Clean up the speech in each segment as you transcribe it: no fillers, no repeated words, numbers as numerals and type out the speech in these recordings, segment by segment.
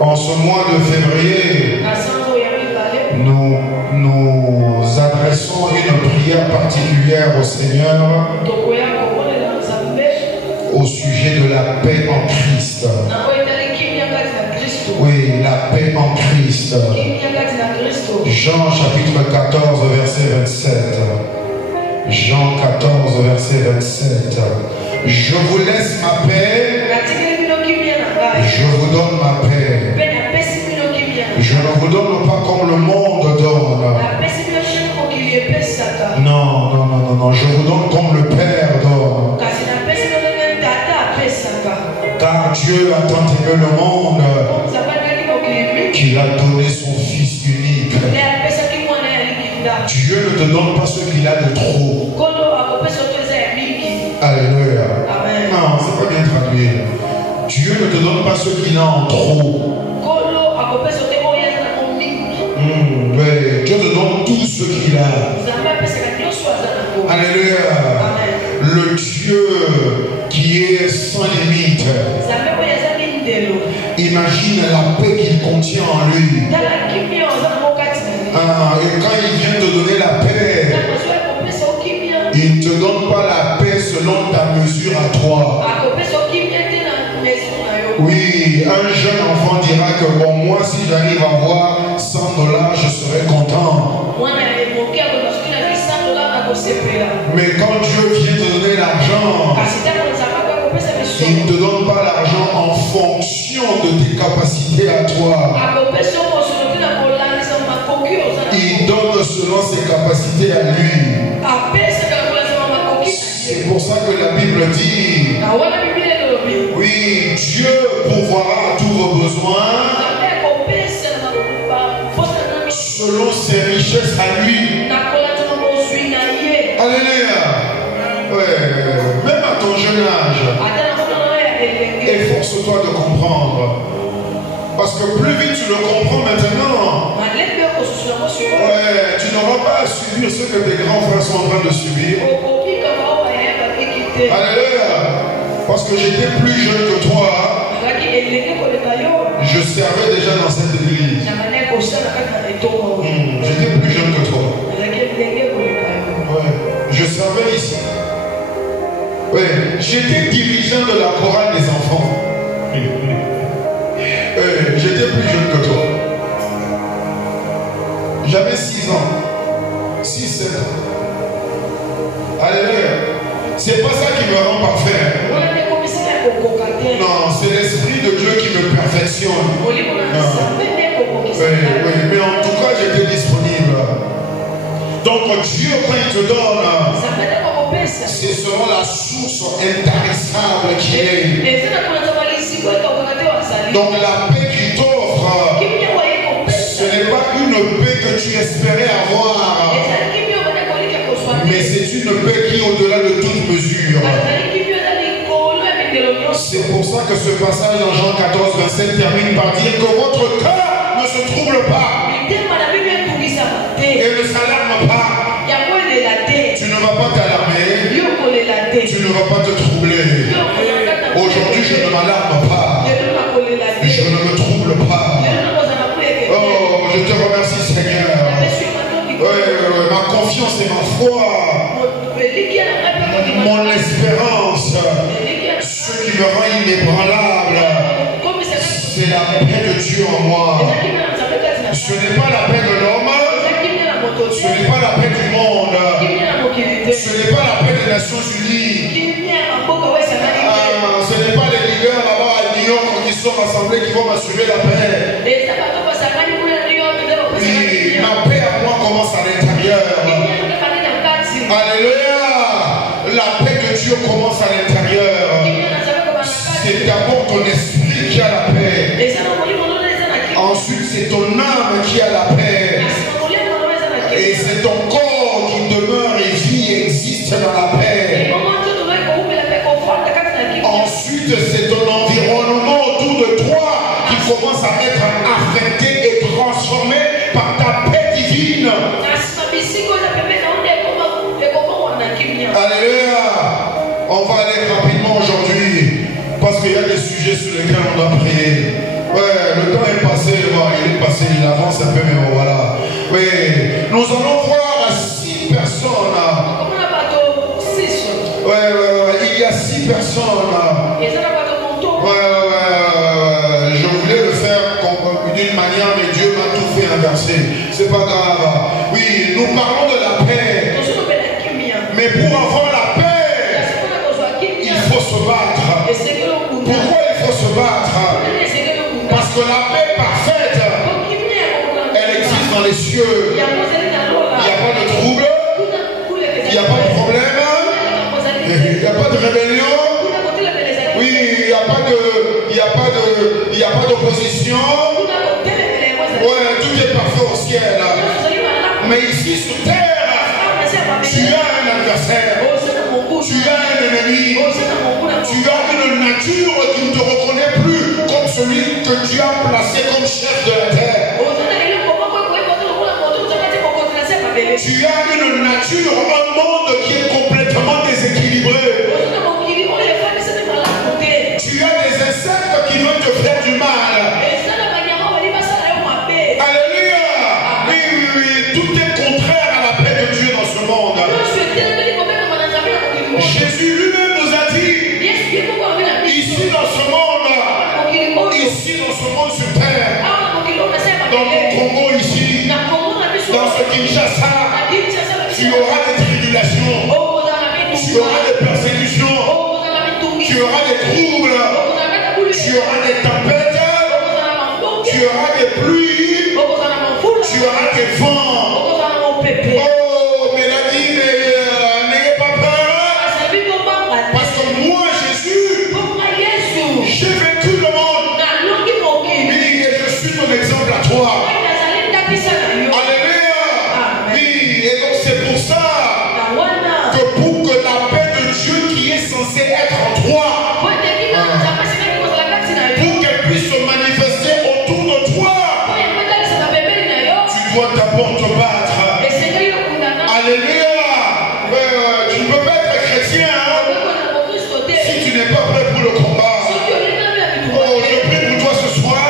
En ce mois de février, nous adressons une prière particulière au Seigneur au sujet de la paix en Christ. Oui, la paix en Christ. Jean chapitre 14, verset 27. Jean 14, verset 27. Je vous laisse ma paix. Je vous donne ma paix. Je ne vous donne pas comme le monde donne. Non, non, non, non, non. Je vous donne comme le Père donne. Car Dieu a tant aimé le monde qu'il a donné son Fils unique. Dieu ne te donne pas ce qu'il a de trop. Alléluia. Non, c'est pas bien traduit. Dieu ne te donne pas ce qu'il a en trop. Ouais, Dieu te donne tout ce qu'il a. Alléluia. Le Dieu qui est sans limite. Imagine la paix qu'il contient en lui. Et quand il vient te donner la paix, il ne te donne pas la paix selon ta mesure à toi. Oui, un jeune enfant dira que bon, moi si j'arrive à avoir 100 $, je serai content. Mais quand Dieu vient te donner l'argent, il ne te donne pas l'argent en fonction de tes capacités à toi. Il donne selon ses capacités à lui. C'est pour ça que la Bible dit, oui, Dieu pourvoira tous vos besoins selon ses richesses à lui. Alléluia. Ouais. Même à ton jeune âge, efforce-toi de comprendre. Parce que plus vite tu le comprends maintenant, ouais, tu n'auras pas à subir ce que tes grands frères sont en train de subir. Alléluia. Parce que j'étais plus jeune que toi. Je servais déjà dans cette église. J'étais plus jeune que toi. Ouais. Je servais ici. Ouais. J'étais dirigeant de la chorale des enfants. J'étais plus jeune que toi. J'avais 6 ans. 6-7 ans. Alléluia. C'est pas ça qui me rend parfait. Non, c'est l'Esprit de Dieu qui me perfectionne. Oui, mais en tout cas, j'étais disponible. Donc Dieu, quand il te donne, c'est selon la source intarissable qu'il est. Donc la paix qu'il t'offre, ce n'est pas une paix que tu espérais avoir, mais c'est une paix qui est au-delà de toute mesure. C'est pour ça que ce passage dans Jean 14, 27 termine par dire que votre cœur ne se trouble pas et ne s'alarme pas. Tu ne vas pas t'alarmer, tu ne vas pas te troubler. Aujourd'hui, je ne m'alarme pas, je ne me trouble pas. Oh, je te remercie, Seigneur. Ma confiance et ma foi, mon espérance, ce qui me rend inébranlable, c'est la paix de Dieu en moi. Ce n'est pas la paix de l'homme, ce n'est pas la paix du monde, ce n'est pas la paix des Nations Unies, ce n'est pas les leaders là-bas à New York qui sont rassemblés qui vont m'assurer la paix. Oui, ma paix à moi commence à l'intérieur. Alléluia. La paix de Dieu commence à l'intérieur. C'est d'abord ton esprit qui a la paix. Ensuite, c'est ton âme qui a la paix. Et c'est ton corps qui demeure et vit et existe dans la paix. Ensuite, c'est ton environnement autour de toi qui commence à être affecté et transformé par ta paix divine. Alléluia. On va aller rapidement aujourd'hui parce qu'il y a des sujets sur lesquels on doit prier. Ouais, le temps est avancer. Il avance un peu, mais bon, voilà. Oui, nous allons voir 6 personnes. Il y a 6 personnes. Je voulais le faire d'une manière, mais Dieu m'a tout fait inverser. C'est pas grave. Oui, nous parlons de la paix. Mais pour avoir la paix, il faut se battre. Pourquoi il faut se battre? Parce que la paix parfaite, elle existe dans les cieux. Il n'y a pas de trouble, il n'y a pas de problème, il n'y a pas de rébellion. Oui, il n'y a pas d'opposition. Ouais, tout est parfait au ciel. Mais ici sur terre, tu as un adversaire, tu as un ennemi, tu as une nature qui ne te reconnaît plus comme celui que tu as placé comme chef de la terre. Tu as une nature, un monde qui est complètement déséquilibré. Tu as des insectes qui veulent te faire du mal. Alléluia. Oui, tout est contraire à la paix de Dieu dans ce monde. Jésus lui-même nous a dit, ici dans ce monde sur terre, dans mon Congo ici, dans ce Kinshasa, tu auras des tribulations, tu auras des persécutions, tu auras des troubles, tu auras des tempêtes, tu auras des pluies, tu auras des vents. Oh, mais il a dit, n'ayez pas peur, parce que moi, Jésus, j'ai vécu le monde. Oui, et je suis ton exemple à toi. Alléluia. Oui, et donc c'est pour ça que pour que la paix de Dieu qui est censée être en toi, pour qu'elle puisse se manifester autour de toi, tu dois d'abord te battre. Alléluia. Tu ne peux pas être chrétien si tu n'es pas prêt pour le combat. Oh, je prie pour toi ce soir.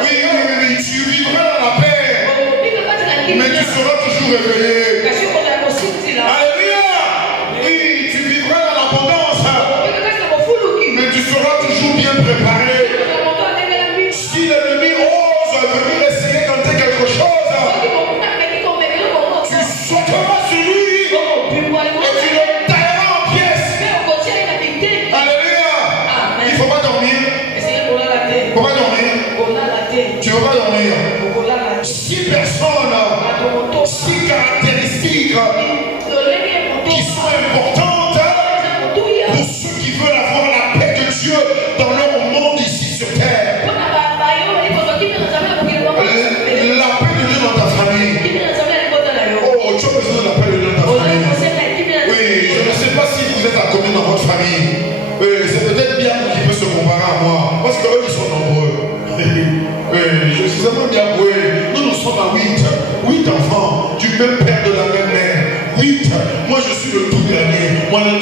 Oui, tu vivras dans la paix, mais tu seras toujours réveillé. Alléluia. Oui, tu vivras dans l'abondance, mais tu seras toujours bien préparé. Si l'ennemi ose venir essayer d'entrer quelque chose, tu sauteras sur lui et tu le tailleras en pièces. Alléluia. Il ne faut pas dormir. Il ne faut pas dormir. Tu ne veux pas dormir. 6 personnes, 6 caractéristiques qui sont importantes pour ceux qui veulent avoir la paix de Dieu dans leur monde ici sur terre. La paix de Dieu dans ta famille. Oh, tu as besoin de la paix de Dieu dans ta famille. Oui, je ne sais pas si vous êtes à combien dans votre famille. Oui, c'est peut-être bien qui peut se comparer à moi. Parce qu'eux, ils sont nombreux. Oui, je suis vraiment bien. Oui, nous sommes à 8 enfants, du même père, de la même mère. 8. Moi, je suis le tout dernier. Moi, le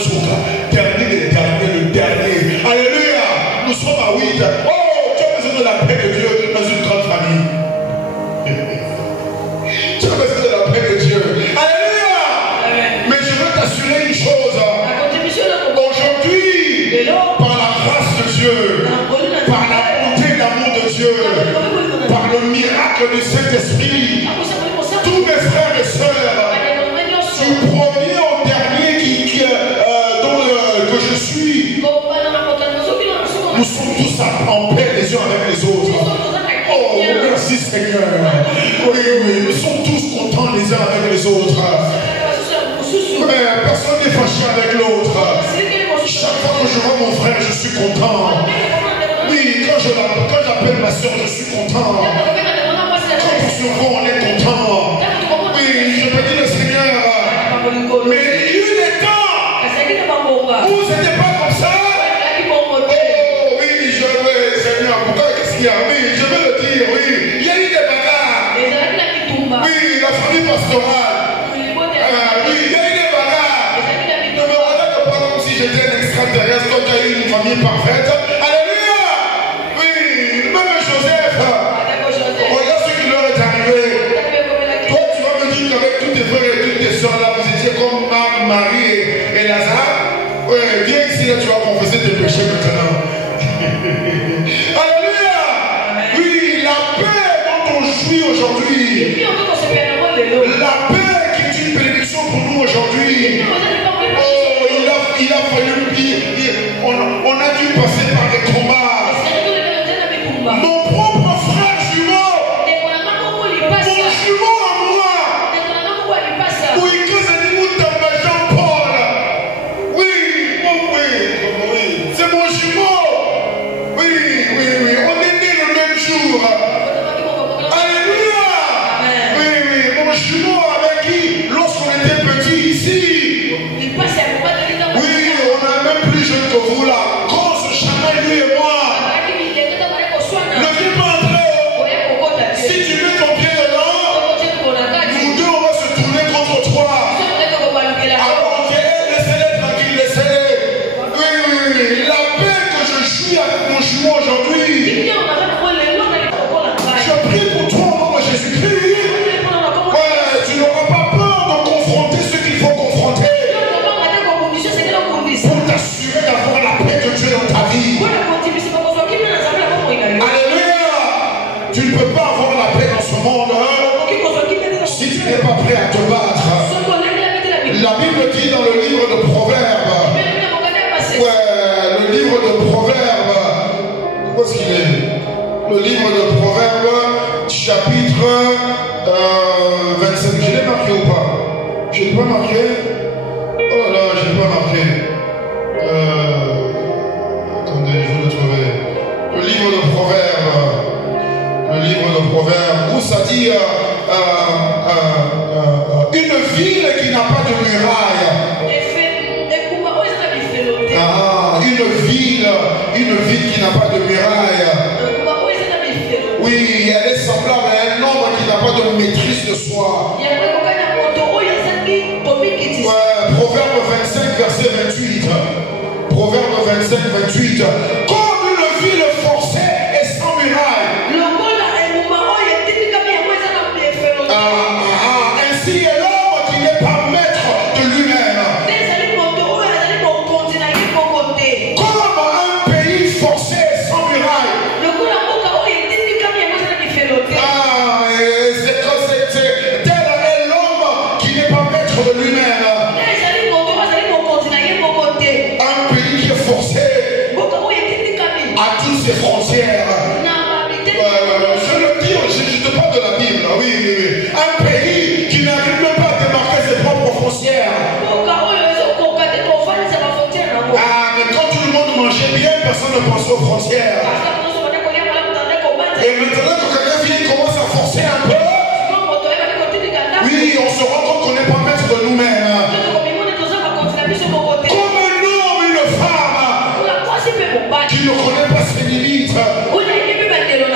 dernier des derniers, le dernier. Alléluia. Nous sommes à 8. Oh, tu as besoin de la paix de Dieu dans une grande famille. Tu as besoin de la paix de Dieu. Alléluia. Mais je veux t'assurer une chose. Aujourd'hui, par la grâce de Dieu, par la bonté et l'amour de Dieu, par le miracle du Saint-Esprit, tous mes frères et sœurs, du premier au dernier que je suis, nous sommes tous en paix les uns avec les autres. Oh, merci Seigneur. Oui, nous sommes tous contents les uns avec les autres. Mais personne n'est fâché avec l'autre. Chaque fois que je vois mon frère, je suis content. Oui, quand j'appelle ma soeur, je suis content. Quand on se voit, on est content. Oui, je peux dire le Seigneur. Mais il y a eu des temps où ce n'était pas comme ça. Oh oui, Seigneur, pourquoi qu'est-ce qu'il y a? Oui, je vais le dire, oui. Il y a eu des bagarres. Oui, la famille pastorale. Oui, il y a eu des bagarres. Ne me regarde pas comme si j'étais un extraterrestre, quand tu as eu une famille parfaite. Alléluia. Oui, même Joseph. Tu ne peux pas avoir la paix dans ce monde si tu n'es pas prêt à te battre. La Bible dit dans le livre de Proverbes, le livre de Proverbes, où est-ce qu'il est? Le livre de Proverbes, chapitre 27. Je l'ai marqué ou pas? Je l'ai pas marqué? Oh là, je l'ai pas marqué. Attendez, je vais le trouver. Le livre de Proverbes. Le livre de Proverbes, où ça dit une ville qui n'a pas de muraille. Une ville qui n'a pas de muraille. Oui, elle est semblable à un homme qui n'a pas de maîtrise de soi. Proverbe 25, verset 28. Proverbe 25, 28. Comme une ville forcée et sans muraille. Ainsi est l'homme qui n'est pas maître de lui-même. Comme un pays forcé et sans muraille. C'est tel est l'homme qui n'est pas maître de lui-même. Un pays qui est forcé à toutes ses frontières. Je le dis, je te parle de la Bible. Oui, oui, oui. Un pays qui n'arrive même pas à démarquer ses propres frontières. Mais quand tout le monde mangeait bien, personne ne pensait aux frontières. Et maintenant que quelqu'un vient, il commence à forcer un peu. Oui, on se rend compte qu'on n'est pas maître de nous-mêmes. Comme un homme, une femme qui ne connaît pas ses limites,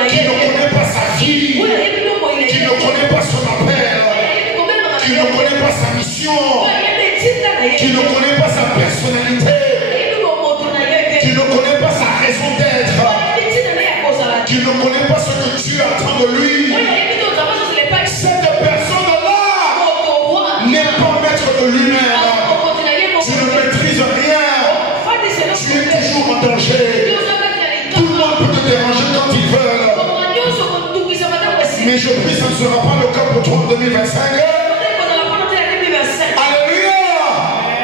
qui ne connaît pas sa vie, qui ne connaît pas son appel, qui ne connaît pas sa mission, qui ne connaît pas sa personnalité, qui ne connaît pas sa raison d'être, qui ne connaît pas ce que Dieu attend de lui. Cette personne-là n'est pas maître de lui-même. Tu ne maîtrises rien. Tu es toujours en danger. Tout le monde peut te déranger quand ils veulent. Mais je prie, ça ne sera pas le cas pour toi en 2025. Alléluia.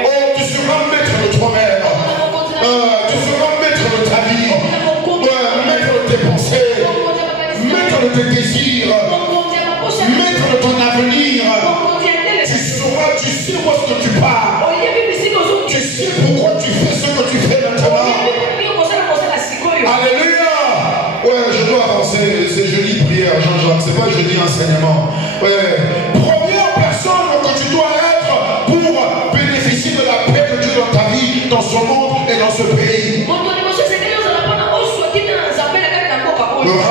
Oh, tu seras maître de toi-même. Tu seras maître de ta vie. Maître de tes pensées. Maître de tes désirs. Maître de ton avenir. Tu sais où est-ce que tu pars. Tu sais pourquoi tu fais ce que tu fais maintenant. Alléluia. Ouais, je dois avancer. C'est jeudi prière, Jean-Jacques. C'est pas jeudi enseignement. Ouais. Première personne que tu dois être pour bénéficier de la paix de Dieu dans ta vie, dans ce monde et dans ce pays.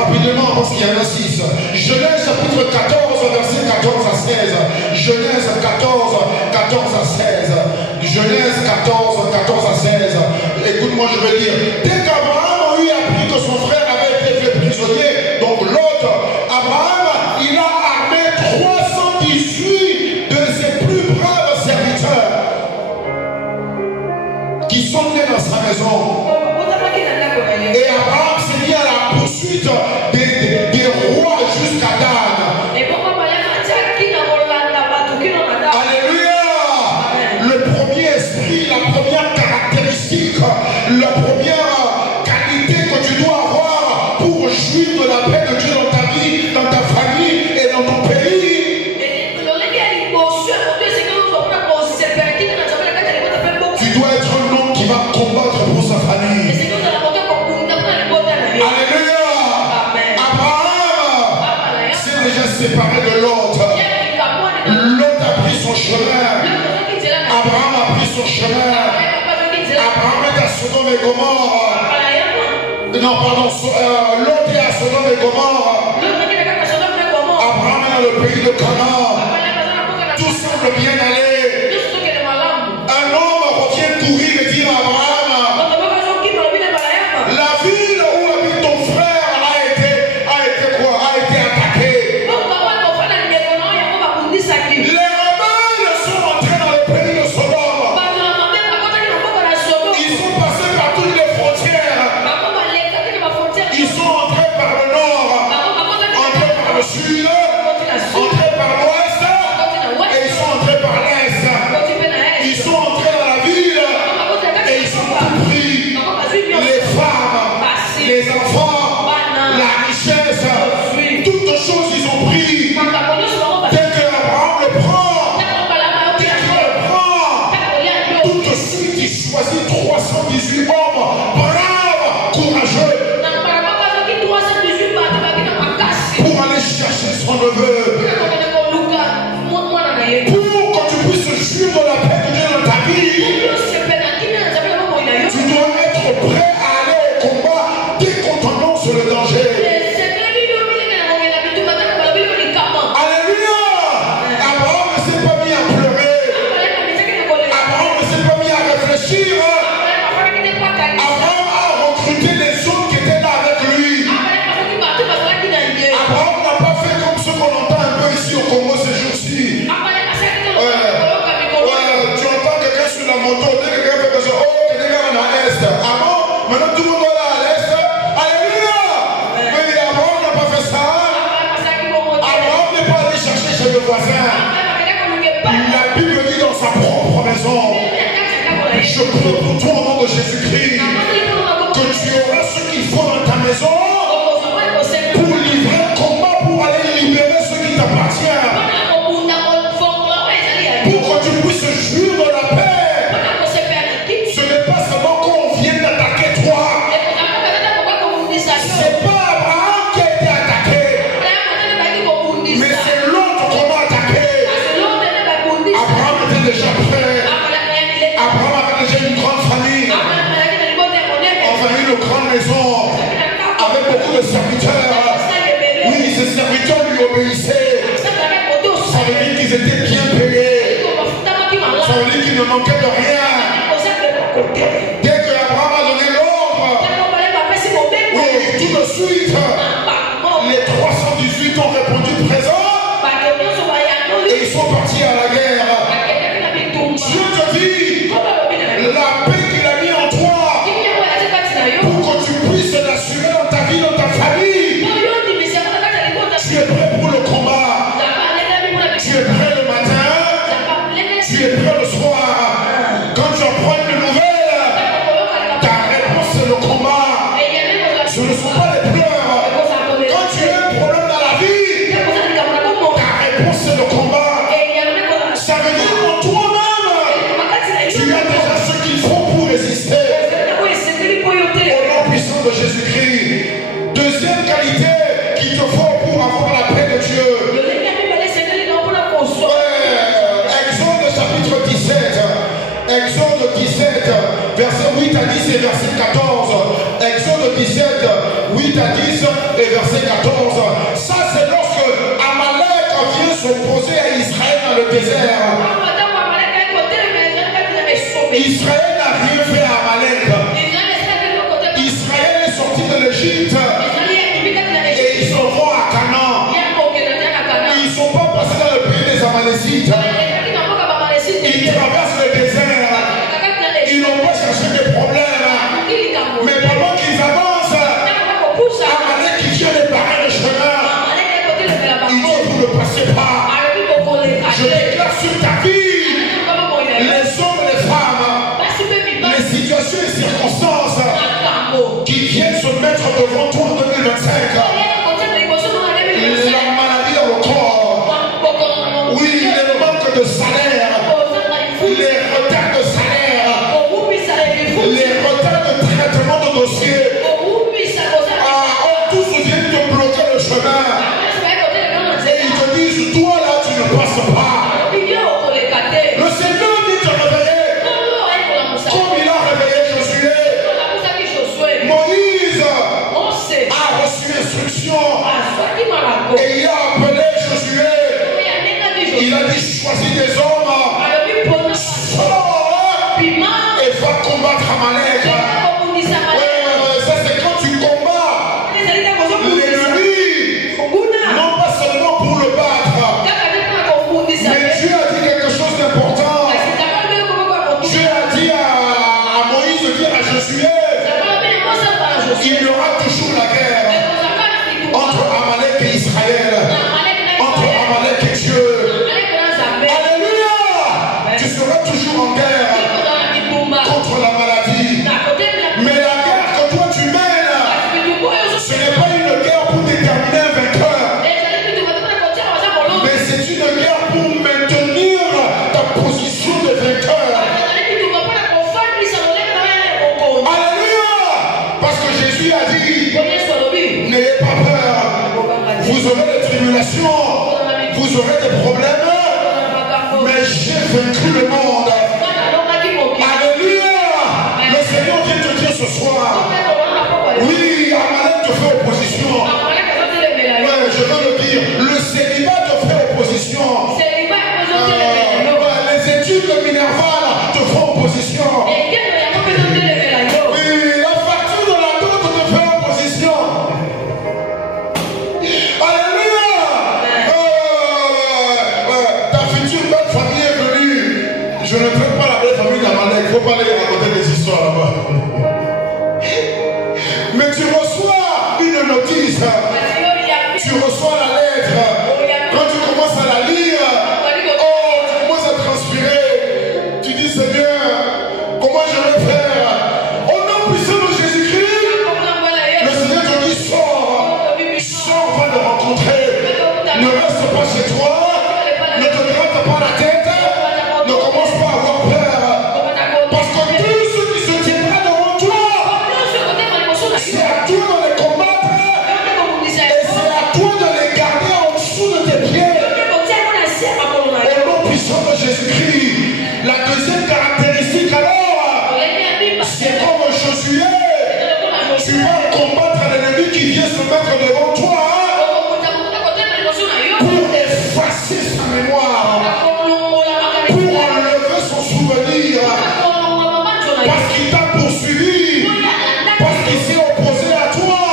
Rapidement, parce qu'il y en a 6. Genèse chapitre 14, verset 14 à 16. Genèse 14, 14 à 16. Genèse 14, 14 à 16. Écoute-moi, je vais lire. Dès qu'Abraham eut appris que son frère avait été fait prisonnier, donc Lot, Abraham, il a armé 318 de ses plus braves serviteurs qui sont nés dans sa maison. Et Abraham s'est mis à la poursuite des rois jusqu'à Dan. Alléluia. Le premier esprit, la première caractéristique, la première qualité que tu dois avoir pour jouir de la paix de Dieu dans ta vie, dans ta famille et dans ton pays. Tu dois être un homme qui va combattre pour sa famille. Alléluia. Abraham s'est déjà séparé de Lot. Lot a pris son chemin. Abraham a pris son chemin. Abraham est à Sodome et Gomorrhe. Non, pardon, Lot est à Sodome et Gomorrhe. Abraham est dans le pays de Canaan. Tout semble bien aller. Un homme revient courir et dit à Abraham, la ville où habite ton frère a été quoi? A été attaquée. Les rebelles sont entrés dans le pays de Sodome. Ils sont passés par toutes les frontières. Ils sont entrés par le nord, neveu. Pour que tu puisses suivre la paix de Dieu dans ta vie, tu dois être prêt à aller au combat dès qu'on t'annonce le danger. Alléluia! Abraham ne s'est pas mis à pleurer. Abraham ne s'est pas mis à réfléchir. Abraham a recruté les autres qui étaient là avec lui. Abraham n'a pas fait comme ce qu'on entend un peu ici au Congo ces jours-ci. Tu entends quelqu'un sur la moto, dès que quelqu'un fait comme ça, oh, quelqu'un en a l'est. Ah bon? Maintenant tout le monde va là à l'est. Alléluia! Mais Abraham n'a pas fait ça. Abraham n'est pas allé chercher chez le voisin. La Bible dit dans sa propre maison, je prie pour toi au nom de Jésus-Christ, que tu auras ce qu'il faut dans ta maison pour livrer le combat, pour aller libérer ce qui t'appartient, pour que tu puisses jouir de la paix. Ce n'est pas seulement qu'on vient d'attaquer toi. C'est pas Abraham qui a été attaqué, mais c'est l'autre qu'on a attaqué. Abraham était déjà prêt. Abraham avait déjà une grande famille, enfin une grande maison, avec beaucoup de serviteurs. Oui, ces serviteurs lui obéissaient. Ça veut dire qu'ils étaient bien payés. Ça veut dire qu'ils ne manquaient de rien. Dès que Abraham a donné l'ordre, oui, tout de suite, les 318 ont répondu présent et ils sont partis à la guerre. Dieu te dit, la paix qu'il a mis en toi, pour que tu puisses l'assurer dans ta vie, dans ta famille, tu es prêt pour le combat. Tu es prêt le matin, tu es prêt le soir. Quand tu apprends une nouvelle, ta réponse c'est le combat. Ce ne sont pas les pleurs. Quand tu as un problème dans la vie, ta réponse c'est le combat. Ça veut dire en toi-même, tu as déjà ce qu'il faut pour résister. Au nom puissant de Jésus-Christ. Deuxième qualité qu'il te faut pour avoir la paix de Dieu. Exode chapitre 17. Exode 17, verset 8 à 10 et verset 14. Exode 17, 8 à 10 et verset 14. Ça c'est lorsque Amalek vient s'opposer à Israël dans le désert. Israël n'a rien fait à Amalek. Israël est sorti de l'Égypte et ils sont morts à Canaan. Ils ne sont pas passés dans le pays des Amalécites. Ils traversent le désert. Ils n'ont pas cherché des problèmes. Mais pendant qu'ils avancent, Amalek qui vient les barrer le chemin. Il dit vous ne passez pas. Je déclare sur ta vie, les hommes et les femmes, les situations et circonstances qui viennent se mettre devant toi en 2025. La maladie dans le corps, oui, les manques de salaire, les retards de salaire, les retards de traitement de dossier, tous viennent te bloquer le chemin et ils te disent toi là tu ne passes pas. Le Seigneur dit te réveiller comme il a réveillé Josué. Moïse a reçu instruction et il a appelé Josué. Il a dit choisis des hommes, sors et va combattre Amalek. Ça c'est quand tu combats l'ennemi, non pas seulement pour le battre, mais Dieu a dit quelque chose d'important. Dieu a dit à Moïse de dire à Josué, il y aura toujours la guerre entre Amalek et Israël, entre Amalek et Dieu. Alléluia! Tu seras toujours en guerre contre la maladie. Mais la guerre que toi tu mènes, ce n'est pas une guerre pour déterminer un vainqueur, mais c'est une guerre pour maintenir ta position de vainqueur. Alléluia! Parce que Jésus a dit, n'ayez pas peur, vous aurez le tribulations, vous aurez des problèmes, mais j'ai vaincu le monde. Alléluia. Le Seigneur vient te dire ce soir, oui, Amalek te fait opposition. Ouais, je veux le dire, le célibat te fait opposition. Les études de Minerva te font opposition. Oui, la facture de la dot te fait opposition. Alléluia. Ta future belle famille est venue. Je ne traite pas la belle famille d'Amalek. Il ne faut pas aller raconter des histoires là-bas. Mais tu reçois une notice. Tu reçois la lettre. Quand tu commences à la lire, tu commences à transpirer. Tu dis, Seigneur, comment je vais faire? Au nom puissant de Jésus-Christ, le Seigneur te dit, sors, va le rencontrer. Ne reste pas chez toi. Ne te gratte pas la tête. Ne commence pas à avoir peur. Parce que tout ce qui se tiendra devant toi, c'est à toi de les combattre. Et c'est à toi de les garder en dessous de tes pieds. Au nom puissant de Jésus-Christ. La deuxième caractéristique alors, c'est comme Josué. Tu vas combattre l'ennemi qui vient se mettre devant toi pour effacer sa mémoire, pour enlever son souvenir, parce qu'il t'a poursuivi, parce qu'il s'est opposé à toi.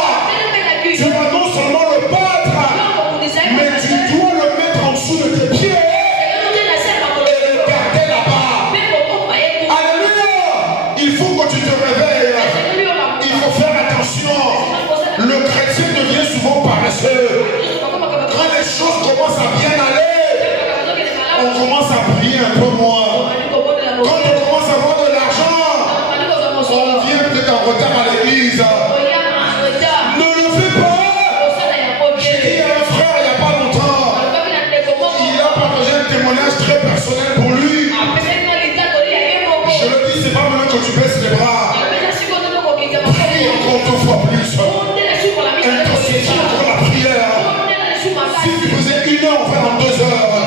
Tu vas non seulement le battre, mais tu dois le mettre en dessous de tes pieds et le garder là-bas. Alléluia. Il faut que tu te réveilles. Il faut faire attention. Le chrétien devient souvent paresseux. Quand les choses commencent à bien aller, on commence à prier un peu moins. Quand on commence à avoir de l'argent, on vient peut-être en retard à l'église. Ne le fais pas. J'ai dit à un frère il n'y a pas longtemps, il a partagé un témoignage très personnel pour lui. Je le dis, c'est pas maintenant que tu baisses les bras. Prie encore 2 fois plus. Intensifie encore la prière. Si tu faisais 1 heure, on fait en 2 heures.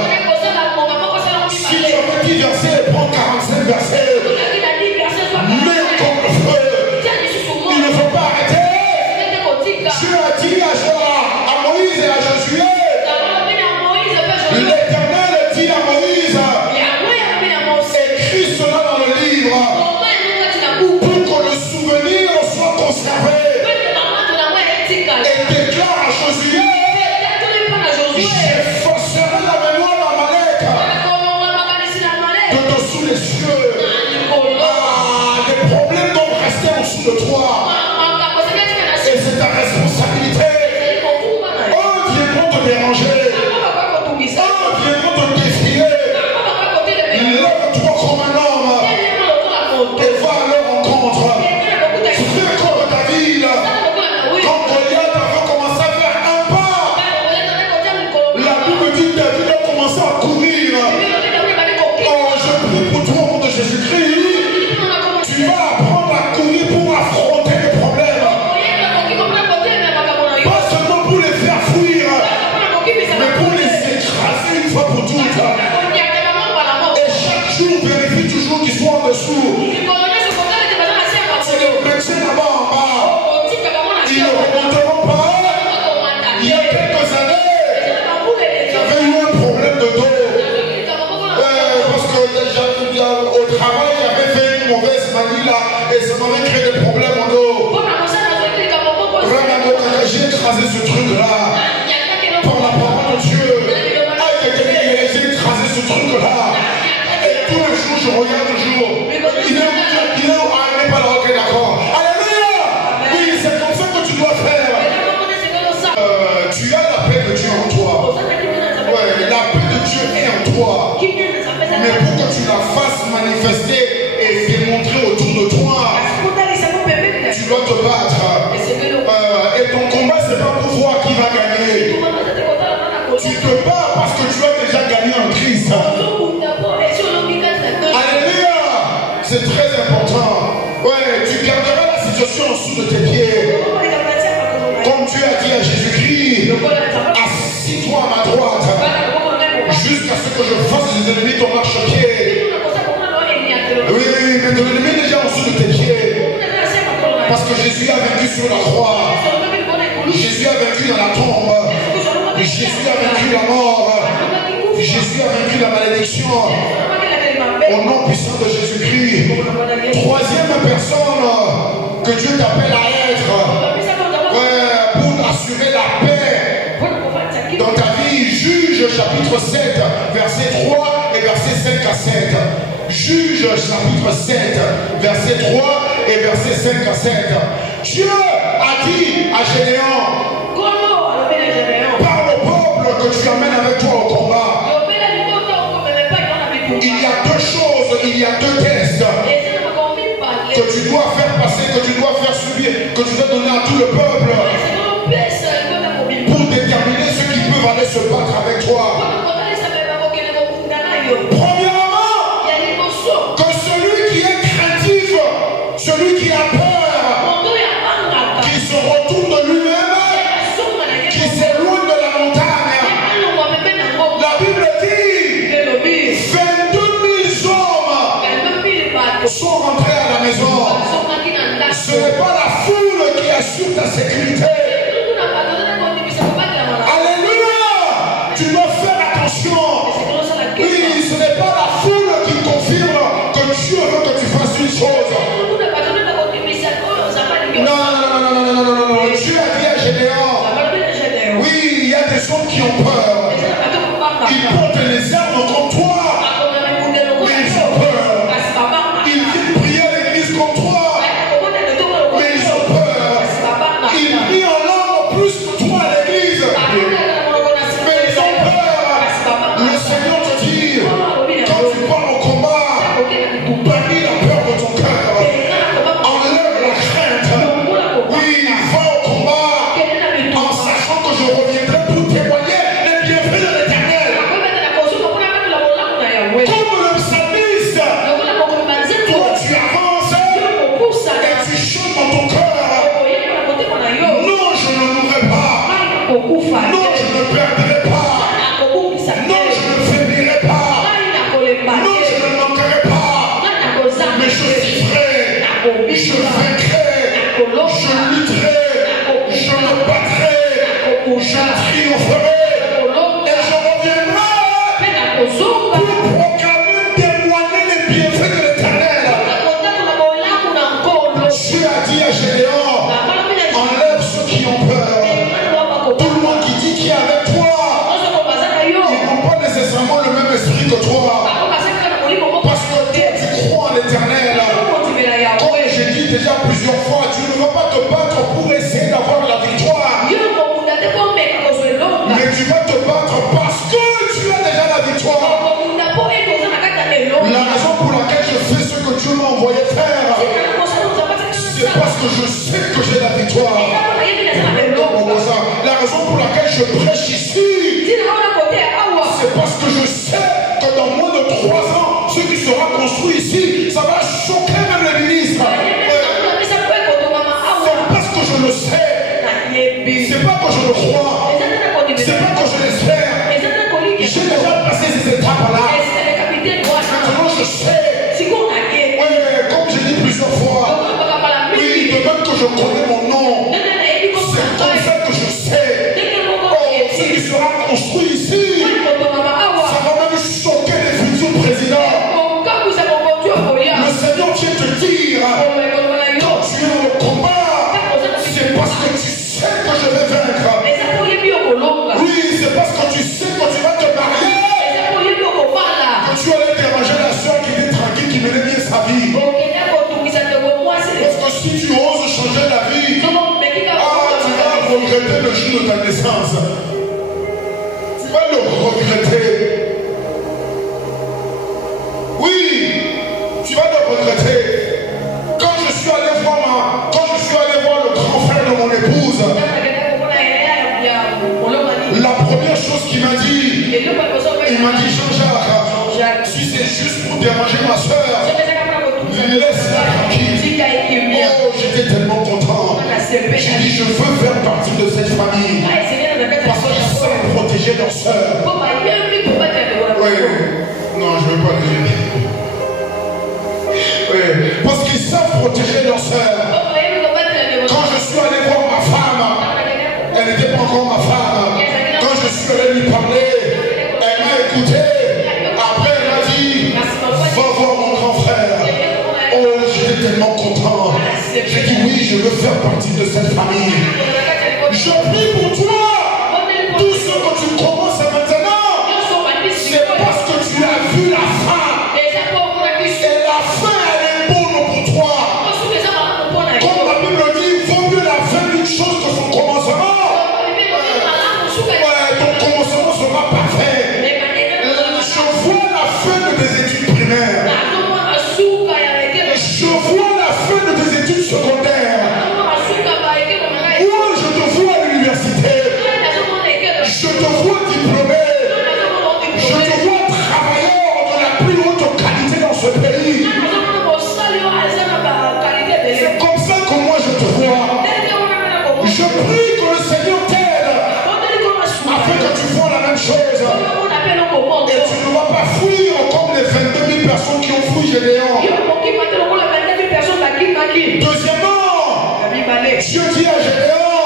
Si tu avais 10 versets, prends 45 versets. Mets encore le feu. Il ne faut pas arrêter. Dieu a dit à Moïse et à Josué. L'Éternel dit à Moïse, écris cela dans le livre pour que le souvenir soit conservé. Et déclare à Josué, j'effacerai la mémoire d'Amalek de dessous les cieux. Les problèmes doivent rester en dessous de toi. Et c'est ta responsabilité. Eux viendront te déranger. Eux viendront te défier. Lève-toi comme un homme et va à leur rencontre. Fais comme David. Quand Goliath avait commencé à faire un pas, la Bible dit que David a commencé à courir. Oh, je prie pour toi au nom de Jésus-Christ. Tu vas apprendre à courir pour affronter les problèmes. Pas seulement pour les faire fuir, mais pour les écraser une fois pour toutes. Et chaque jour, vérifie toujours qu'ils soient en dessous. C'est le médecin là-bas en bas. Ils ne remonteront pas. Il y a quelques années, j'avais eu un problème de dos. Parce que au travail, j'avais fait une mauvaise manie là et ça m'avait créé des problèmes au dos. J'ai écrasé ce truc-là par la parole de Dieu. J'ai écrasé ce truc-là. Et tous les jours, je regarde toujours. Il est pas là, ok, d'accord. Alléluia. Oui, c'est comme ça que tu dois faire. Tu as la paix de Dieu en toi. Ouais, la paix de Dieu est en toi. Mais pour que tu la fasses manifester et démontrer autour de toi, tu dois te battre. Et ton combat, c'est pas pour voir qui va gagner. Tu te bats parce que tu as déjà gagné en Christ. Alléluia. C'est très important. Ouais, tu garderas la situation en dessous de tes pieds. Comme Dieu a dit à Jésus-Christ, assis tes ennemis ton marchepied. Oui, mais ton ennemi est déjà en dessous de tes pieds. Parce que Jésus a vaincu sur la croix. Jésus a vaincu dans la tombe. Jésus a vaincu la mort. Jésus a vaincu la malédiction. Au nom puissant de Jésus-Christ. Troisième personne que Dieu t'appelle à être pour assurer la paix dans ta vie. Juge chapitre 7, verset 3 et verset 5 à 7. Juge chapitre 7, verset 3 et verset 5 à 7. Dieu a dit à Gédéon, parle au peuple que tu amènes avec toi au combat. Il y a deux choses, il y a deux tests que tu dois faire passer, que tu dois faire subir, que tu dois donner à tout le peuple pour déterminer ceux qui peuvent aller se battre avec toi. Premièrement, que celui qui est craintif, celui qui a peur, qui se retourne de lui-même, qui s'éloigne de la montagne. La Bible dit 22 000 hommes sont rentrés à la maison. Ce n'est pas la foule qui assure ta sécurité. Alléluia! Tu dois faire attention. Oui, ce n'est pas la foule qui confirme que Dieu veut que tu fasses une chose. Non. Dieu a dit à Gédéon, oui, il y a des hommes qui ont peur. Ils portent les armes contre toi. Mais ils ont peur. Ils viennent prier à l'église contre toi. Mais ils ont peur. Ils prient en langue plus que toi à l'église. Mais ils ont peur. Le Seigneur te dit, quand tu pars au combat, bannis la peur de ton cœur. Enlève la crainte. Oui, va au combat en sachant que je reviendrai pour témoigner les bienfaits de l'Éternel. Comme le psalmiste, toi tu avances et tu chantes dans ton cœur. Non, je ne mourrai pas. Non, je ne perdrai pas. Non, je ne faiblirai pas. Non, je ne manquerai pas. Mais je vivrai. Je vaincrai. Je lutterai. Je me battrai. Je triompherai. Et je reviendrai pour proclamer, témoigner les bienfaits de l'Éternel. Dieu a dit à Gédéon, enlève ceux qui ont peur. Tout le monde qui dit qu'il est avec toi, ils n'ont pas nécessairement le même esprit que toi. Parce que toi, tu crois en l'Éternel. Comme j'ai dit déjà plusieurs fois, tu ne vas pas te battre pour essayer d'avoir la victoire. Mais tu vas te battre parce que tu as déjà la victoire. La raison pour laquelle je fais ce que Dieu m'a envoyé faire, c'est parce que je sais que j'ai la victoire. La raison pour laquelle je prêche ici, c'est parce que je sais que dans moins de 3 ans, ce qui sera construit ici, ça va choquer même les ministres. C'est parce que je le sais. C'est pas que je le crois. C'est pas que je l'espère. J'ai déjà passé ces étapes-là. Maintenant je sais. Oui, comme j'ai dit plusieurs fois, oui, de même que je connais mon nom, c'est comme ça que je sais. Oh, ce qui sera construit ici, ça va même choquer les futurs présidents. Le Seigneur vient te dire, quand tu es dans le combat, c'est parce que tu sais que je vais vaincre. Oui, c'est parce que tu sais que tu vas te marier. Que tu allais déranger la soeur qui était tranquille, qui menait bien sa vie. Parce que si tu oses changer la vie, tu vas regretter le jour de ta naissance. Tu vas le regretter. Oui, tu vas le regretter. Quand je suis allé voir le grand frère de mon épouse, la première chose qu'il m'a dit, il m'a dit, Jean-Jacques, si c'est juste pour déranger ma soeur, laisse-la tranquille. Oh, j'étais tellement content. J'ai dit, je veux faire partie de cette famille. Parce qu'ils savent protéger leur soeur. Oui. Non, protéger leur soeur. Quand je suis allé voir ma femme, elle n'était pas encore ma femme. Quand je suis allé lui parler, elle m'a écouté. Après, elle m'a dit, va voir mon grand frère. Oh, j'étais tellement content. J'ai dit oui, je veux faire partie de cette famille. Je prie pour toi. Tout ce que tu commences maintenant, c'est parce que tu as vu la fin. Et la fin, elle est bonne pour toi. Comme la Bible dit, il vaut mieux la fin d'une chose que son commencement. Ton commencement sera parfait. Je vois la fin de tes études primaires. Je vois la fin de tes études secondaires. Moi, je te vois à l'université. Je te vois diplômé. Je te vois travailleur de la plus haute qualité dans ce pays. C'est comme ça que moi je te vois. Je prie que le Seigneur t'aide afin que tu vois la même chose. Et tu ne vas pas fuir comme les 22 000 personnes qui ont fui Gédéon. Deuxièmement, Dieu dit à Gédéon,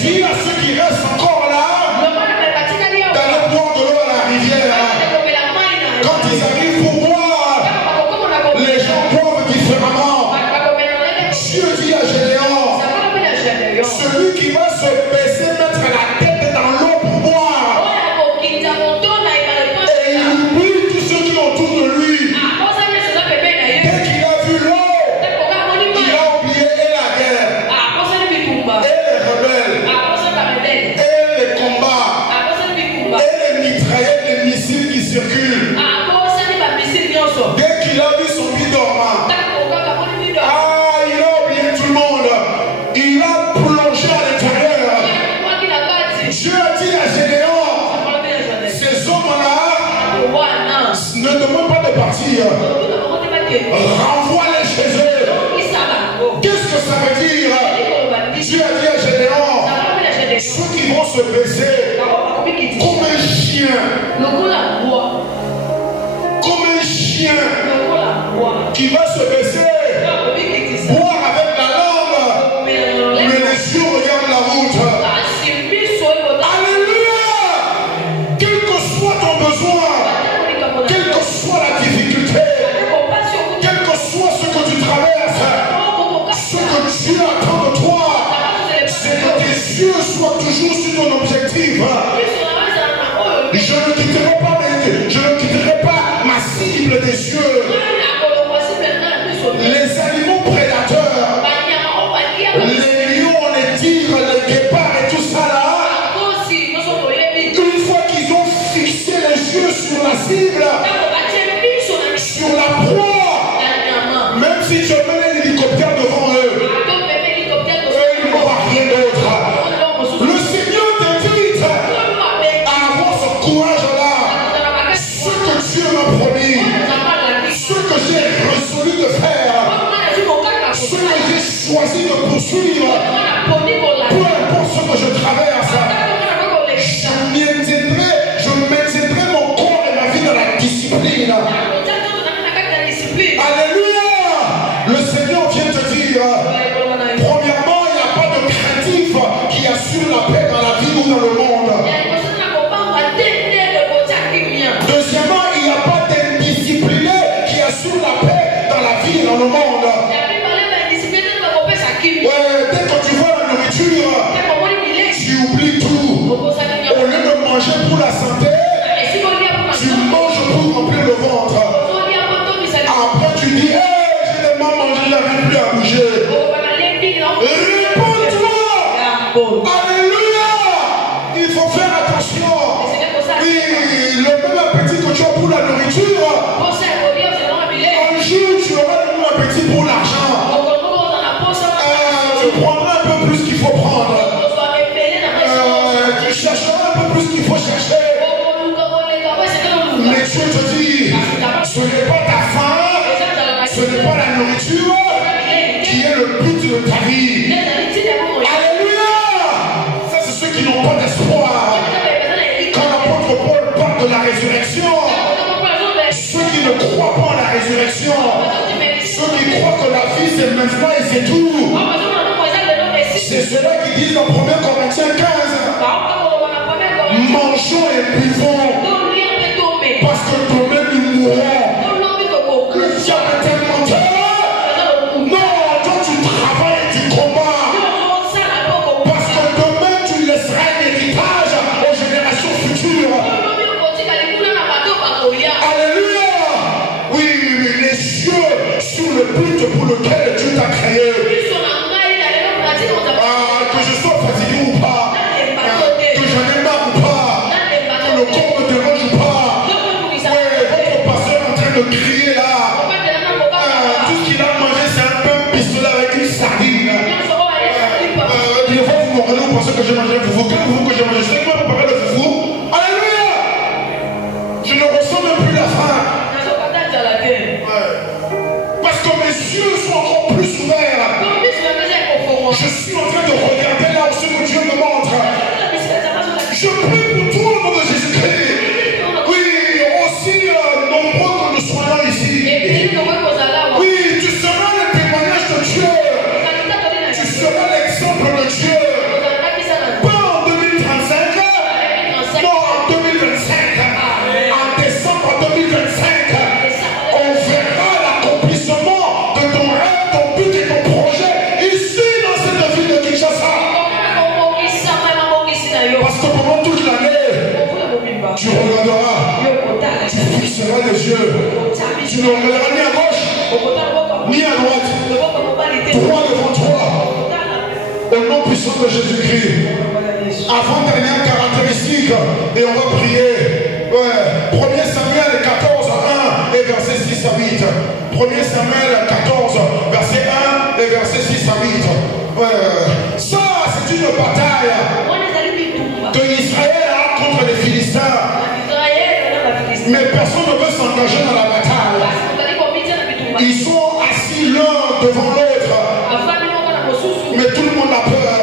dis à ceux qui restent encore là d'aller boire de l'eau à la rivière. Quand ils arrivent pour boire, les gens boivent différemment. Dieu dit à Gédéon, celui qui va se baisser, mettre la tête dans l'eau pour boire, et il oublie tous ceux qui entourent de lui. Dès qu'il a vu l'eau, il a oublié et la guerre, et les rebelles, et les combats, et les mitraillettes, les missiles qui circulent. Dès qu'il a vu son lit dormant, il a oublié tout le monde. Il a plongé à l'intérieur. Dieu a dit à Gédéon, ces hommes-là ne demandent pas de partir. Renvoie-les chez eux. Qu'est-ce que ça veut dire? Dieu a dit à Gédéon, ceux qui vont se baisser comme un chien, qui va se baisser, boire avec la langue, mais les yeux regardent la route. Alléluia! Quel que soit ton besoin, quelle que soit la difficulté, quel que soit ce que tu traverses, ce que Dieu attend de toi, c'est que tes yeux soient toujours sur ton objectif. Je ne quitterai pas ma cible des yeux. Les animaux prédateurs, les lions, les tigres, les guépards et tout ça là, une fois qu'ils ont fixé les yeux sur la cible, sur la proie, même si tu mets un hélicoptère devant eux, ils n'auront rien d'autre. Le Seigneur t'invite à avoir ce courage-là. Ce que Dieu m'a promis, ce que j'ai résolu de faire, ce que j'ai choisi de poursuivre, peu importe ce que je traverse, je maintiendrai mon corps et ma vie dans la discipline. Alléluia! Le Seigneur vient te dire, premièrement, il n'y a pas de craintif qui assure la paix dans la vie ou dans le monde. Deuxièmement, il n'y a pas d'indiscipliné qui assure la paix dans la vie et dans le monde. Ouais, dès que tu vois la nourriture, tu oublies tout. Au lieu de manger pour la santé, tu manges pour remplir le ventre. Après tu dis, hey, j'ai tellement mangé, j'arrive plus à bouger. Réponds-toi. Alléluia. Il faut faire attention. Oui, le même appétit que tu as pour la nourriture, un jour tu auras le même appétit pour l'argent. Tu prendras un peu plus qu'il faut prendre. Tu chercheras un peu plus qu'il faut chercher. Mais Dieu te dit, ce n'est pas ta faim, ce n'est pas la nourriture qui est le but de ta vie. Alléluia. Ça, c'est ceux qui n'ont pas d'espoir. Quand l'apôtre Paul parle de la résurrection, ceux qui ne croient pas en la résurrection, ceux qui croient que la vie c'est maintenant et c'est tout. C'est ceux-là qui disent dans 1 Corinthiens 15, mangeons et buvons, parce que demain nous mourrons. Le diable est un menteur. Non, toi tu travailles et tu combats. Parce que demain tu laisseras un héritage aux générations futures. Alléluia. Oui, les cieux sur le but pour lequel Dieu t'a créé. Que je sois fatigué ou pas, que j'en ai marre ou pas, que le corps me dérange ou pas. Votre pasteur est en train de crier là. Tout ce qu'il a mangé, c'est un pain pistolet avec une sardine. Des fois, vous me regardez, vous pensez que j'ai mangé un foufou. Quel foufou que j'ai mangé? Je sais pas préparer le foufou. Alléluia! Je ne ressens même plus la faim. Parce que mes yeux sont encore plus ouverts. Je suis en train de regarder là où ce que Dieu me montre. Je prie pour tout le nom de Jésus-Christ. Oui, aussi nombreux que nous soyons ici. Oui, tu seras le témoignage de Dieu. Tu seras l'exemple de Dieu. Pas en 2035, non en 2025. En décembre 2025, on verra l'accomplissement de ton rêve, ton but et ton projet ici dans cette ville de Kinshasa. Parce que pendant toute l'année, tu regarderas, tu fixeras les yeux, tu ne regarderas ni à gauche, ni à droite, droit devant toi, au nom puissant de Jésus-Christ. Avant-dernière caractéristique, et on va prier. 1 Samuel 14, 1 et verset 6 à 8. 1 Samuel 14, verset 1 et verset 6 à 8. Ça, c'est une bataille que Israël a contre les Philistins. Mais personne ne veut s'engager dans la bataille. Ils sont assis l'un devant l'autre. Mais tout le monde a peur.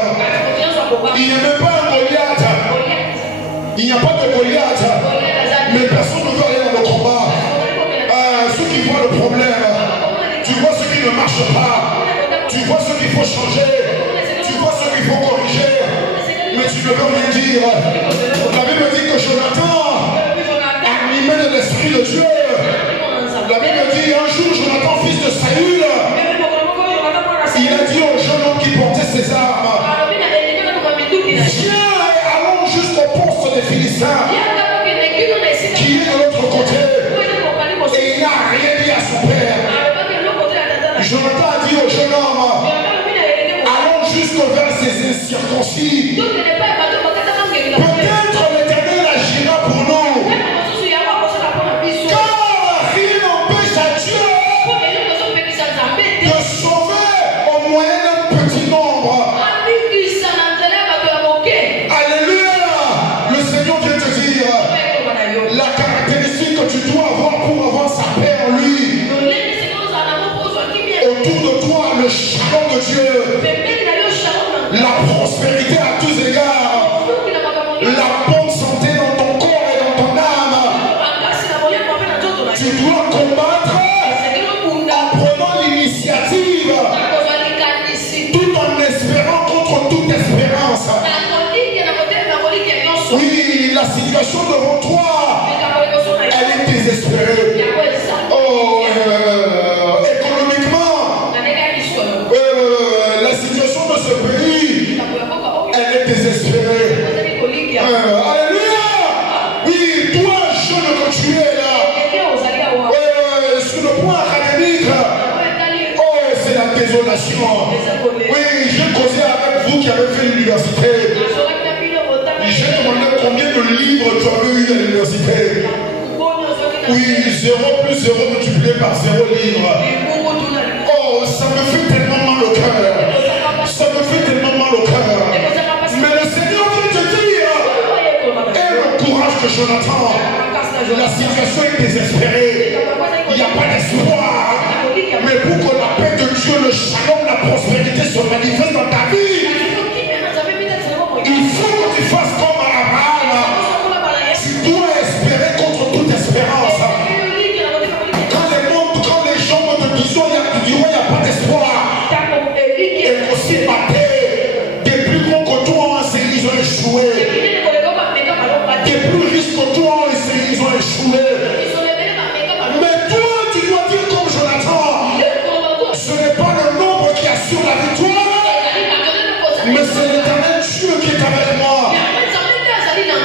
Il n'y a même pas un Goliath. Il n'y a pas de Goliath. Mais personne ne veut aller dans le combat. Ceux qui voient le problème, tu vois ce qui ne marche pas. Tu vois ce qu'il faut changer. Tu vois ce qu'il faut corriger. Mais tu ne veux rien dire. La Bible dit que Jonathan, animé de l'Esprit de Dieu, la Bible dit un jour Jonathan, fils de Saül, il a dit au jeune homme qui portait ses armes, viens et allons jusqu'au poste des Philistins qui est de l'autre côté. Et il n'a rien dit à son père. Jonathan a dit au jeune homme, allons jusqu'au vers ces incirconcis. Peut-être l'Éternel agira pour nous. Car rien n'empêche à Dieu de sauver au moyen d'un petit nombre. Alléluia. Le Seigneur vient te dire la caractéristique que tu dois avoir pour avoir sa paix en lui. Autour de toi, le shalom de Dieu, la prospérité à tous égards, la bonne santé dans ton corps et dans ton âme. Tu dois combattre en prenant l'initiative, tout en espérant contre toute espérance. Oui, la situation devant toi, elle est désespérée. Oh, économiquement, la situation de ce pays, elle est désespérée. Alléluia. Oui, toi, jeune que tu es là, sur le point académique, oh, c'est la désolation. Oui, j'ai causé avec vous qui avez fait l'université. J'ai demandé combien de livres tu avais eu à l'université. Oui, 0 plus 0 multiplié par 0 livres. Oh, ça me fait tellement mal au cœur. Ça me fait tellement mal au cœur. Mais le Seigneur vient te dire, aie le courage de Jonathan. La situation est désespérée. Il n'y a pas d'espoir. Mais pour que la paix de Dieu, le shalom, la prospérité se manifeste dans ta vie, il faut que tu fasses comme Abraham. Tu dois espérer contre toute espérance. Quand les gens te disent, il n'y a pas d'espoir.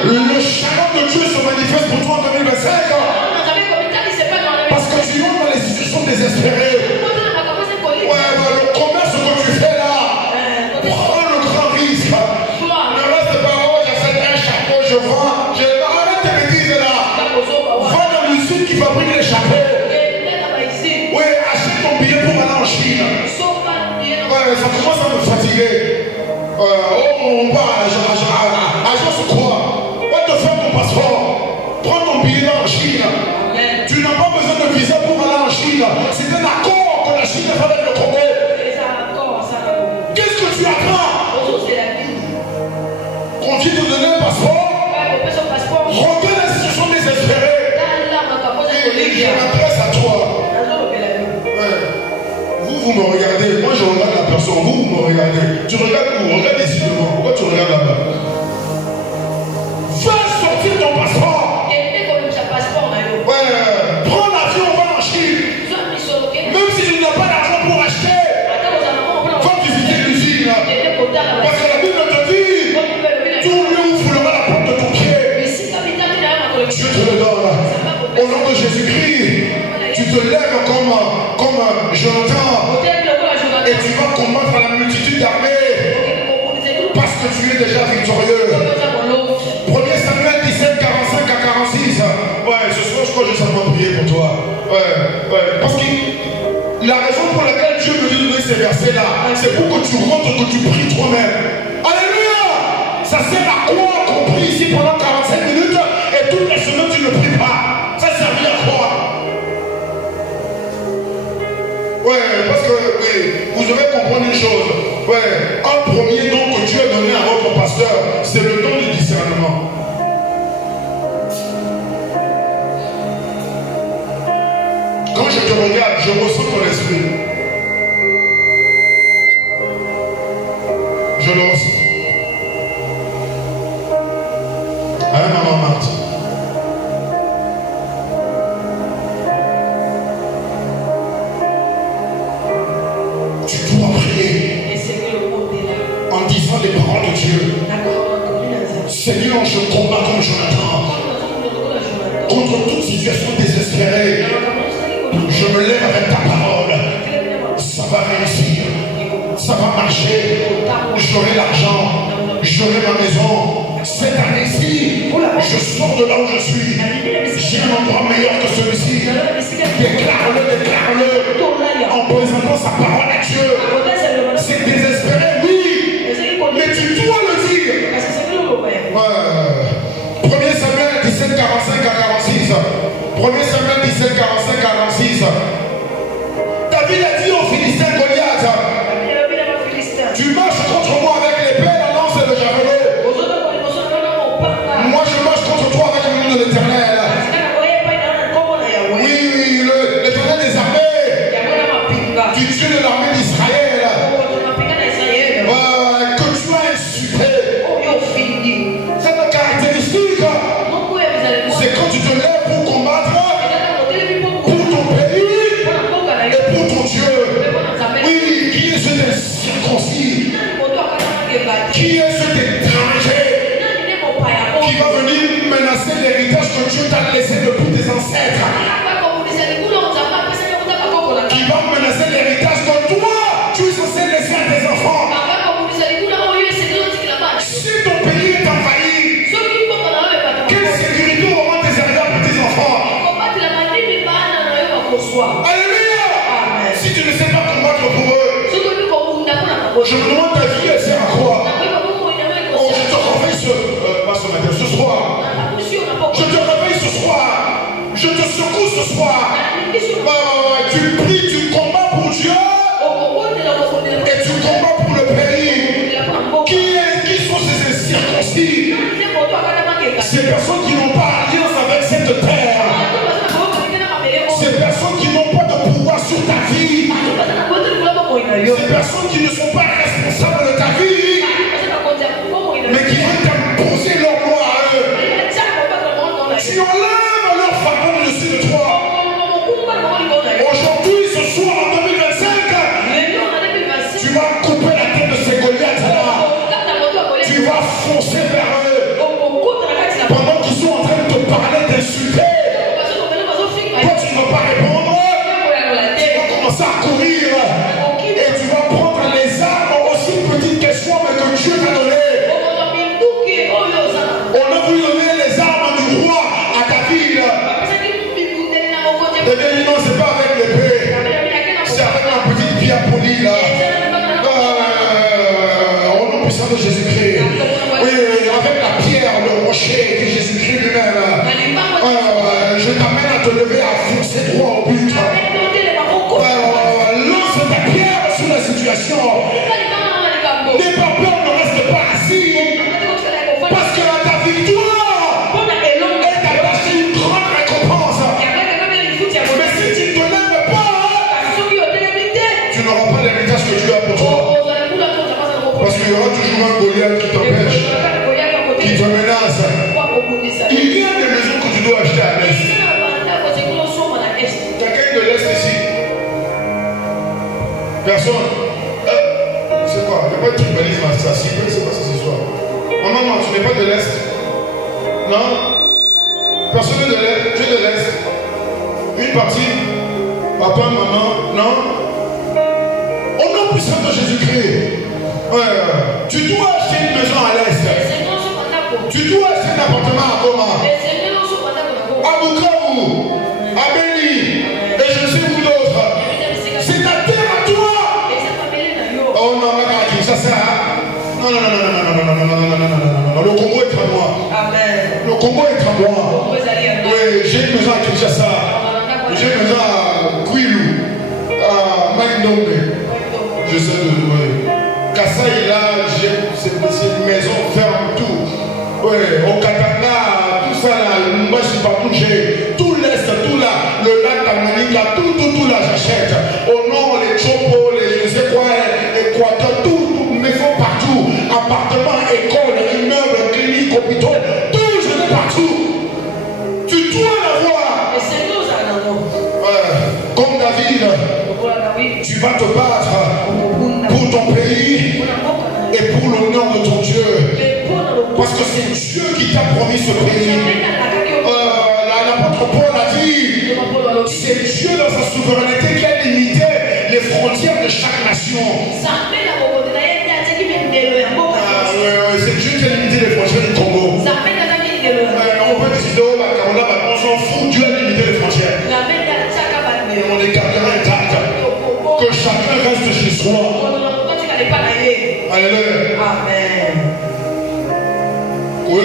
Le shalom de Dieu se manifeste pour toi en 2025. Parce que tu rentres dans les situations désespérées. Ouais, le commerce que tu fais là, prends le grand risque. Ne reste pas, oh, j'achète un chapeau, je vends. Arrête tes bêtises là. Va dans l'usine qui fabrique les chapeaux. Oui, achète ton billet pour aller en Chine. Ouais, ça commence à me fatiguer. On part à agence quoi? Va te faire ton passeport. Prends ton billet là en Chine. Tu n'as pas besoin de visa pour aller en Chine. C'est un accord que la Chine a fait avec le Congo. Qu'est-ce que tu attends? Qu'on vient te donner un passeport. Regarde la situation désespérée. Et je m'adresse à toi. Vous me regardez, moi je regarde la personne, vous me regardez. Tu regardes où? Regarde ici devant. Pourquoi tu regardes là-bas? Va sortir ton passeport. Ouais, prends l'avion, va en Chine. Même si tu n'as pas d'argent pour acheter, va visiter l'usine. Parce que la Bible te dit, tout lieu où foulera la porte de ton pied. Dieu te le donne. Au nom de Jésus-Christ, tu te lèves comme Jonathan. Et tu vas combattre la multitude d'armées. Parce que tu es déjà victorieux. 1 Samuel 17, 45 à 46. Ouais, ce soir, je crois que je sais pas prier pour toi. Ouais. Parce que la raison pour laquelle Dieu me dit de donner ces versets-là, c'est pour que tu rentres, que tu pries toi-même. Alléluia! Ça sert à quoi qu'on prie ici pendant 45 minutes et toutes les semaines tu ne pries pas? Ça sert à quoi? Ouais, parce que vous devez comprendre une chose. Ouais, un premier don que Dieu a donné à votre pasteur, c'est le don du discernement. Quand je te regarde, je ressens ton esprit. Je le ressens. Allez, maman Marthe. Tu dois prier en disant les paroles de Dieu. Seigneur, je combats comme Jonathan contre toute situation désespérée. Je me lève avec ta parole. Ça va réussir. Ça va marcher. J'aurai l'argent. J'aurai ma maison. Cette année-ci, je sors de là où je suis. J'ai un endroit meilleur que celui-ci. Déclare-le. En présentant sa parole à Dieu. C'est désespéré, oui. Mais tu dois le dire. 1 Samuel 17, 45 à 46. 1 Samuel 17, 45 à 46. David a dit aux Philistins, Goliath, tu marches contre moi avec l'épée, la lance et le javelot. Moi je marche contre toi avec le nom de l'Éternel. Oui, l'Éternel des armées, du Dieu de l'armée d'Israël. Que tu as insulté. Cette caractéristique, c'est quand tu te lèves pour combattre pour ton pays et pour ton Dieu. Oui, qui est cet incirconcis? Qui est cet étranger qui va venir menacer l'héritage que Dieu t'a laissé depuis tes ancêtres? Qui va menacer l'héritage que toi tu es censé laisser à tes enfants? Si ton pays est envahi, quelle sécurité auront tes héritiers pour tes enfants? Alléluia! Si tu ne sais pas combattre pour eux, je me demande ta vie, elle sert à quoi? Oh, je te réveille ce soir. Je te réveille ce soir. Je te secoue ce soir. Tu pries, tu combats pour Dieu. Et tu combats pour le pays. Qui sont ces incirconcis? Ces personnes qui n'ont pas alliance avec cette terre. Ces personnes qui n'ont pas de pouvoir sur ta vie. Ces personnes qui ne sont pas responsables de ta vie, mais qui veulent t'imposer leur loi à eux. Tu enlèves leur fardeau dessus de toi. Aujourd'hui, ce soir, en 2025, tu vas couper la tête de ces Goliaths là. Tu vas foncer vers eux. On a voulu donner les armes du roi à David. David dit non, c'est pas avec l'épée. C'est avec la petite pierre polie là. Au nom puissant de Jésus-Christ. Oui, avec la pierre, le rocher que Jésus-Christ lui-même. Je t'amène à te lever, à foncer droit au but. Lance ta pierre sur la situation. N'aie pas peur, ne reste pas assis. Parce que ta victoire est attachée une grande récompense. Mais si tu ne te lèves pas, tu n'auras pas l'héritage que Dieu a pour toi. Parce qu'il y aura toujours un Goliath qui t'empêche, qui te menace. Il y a des maisons que tu dois acheter à l'Est. Quelqu'un de l'Est ici? Personne? C'est quoi? Il n'y a pas de tribalisme à ça. C'est quoi cette histoire? Maman, tu n'es pas de l'Est? Non? Personne n'est de l'Est? Tu es de l'Est? Une partie? Papa, maman? Non? Au nom puissant de Jésus-Christ, tu dois acheter une maison à l'Est. Tu dois acheter un appartement à Goma, à Bukavu, à Beni, et je ne sais où d'autres. C'est ta terre à toi. Oh non, ça sert. Non. Le Congo est à moi. Le Congo est à moi. Oui, j'ai une maison à Kinshasa. J'ai une maison à Kwilu, à Maïndombe. Je sais de oui. Kassai là, c'est une maison ferme tout. Oui, au Katanga, tout ça là, moi je suis partout, j'ai tout l'Est, tout là, le lac Tanganyika, tout là j'achète. Au nord, les Chopo, les je sais quoi, Équateur, tout, maison partout, appartement, école, immeuble, clinique, hôpital, tout, je l'ai partout. Tu dois l'avoir. Comme David, tu vas te battre pour ton pays et pour l'honneur de ton Dieu. Parce que c'est Dieu qui t'a promis ce pays. L'apôtre Paul a dit, c'est Dieu dans sa souveraineté qui a limité les frontières de chaque nation. C'est Dieu qui a limité les frontières du Congo. On peut décider, on s'en fout, Dieu a limité les frontières. Et on les gardera intactes. Que chacun reste chez soi. Alléluia. Amen. Oui,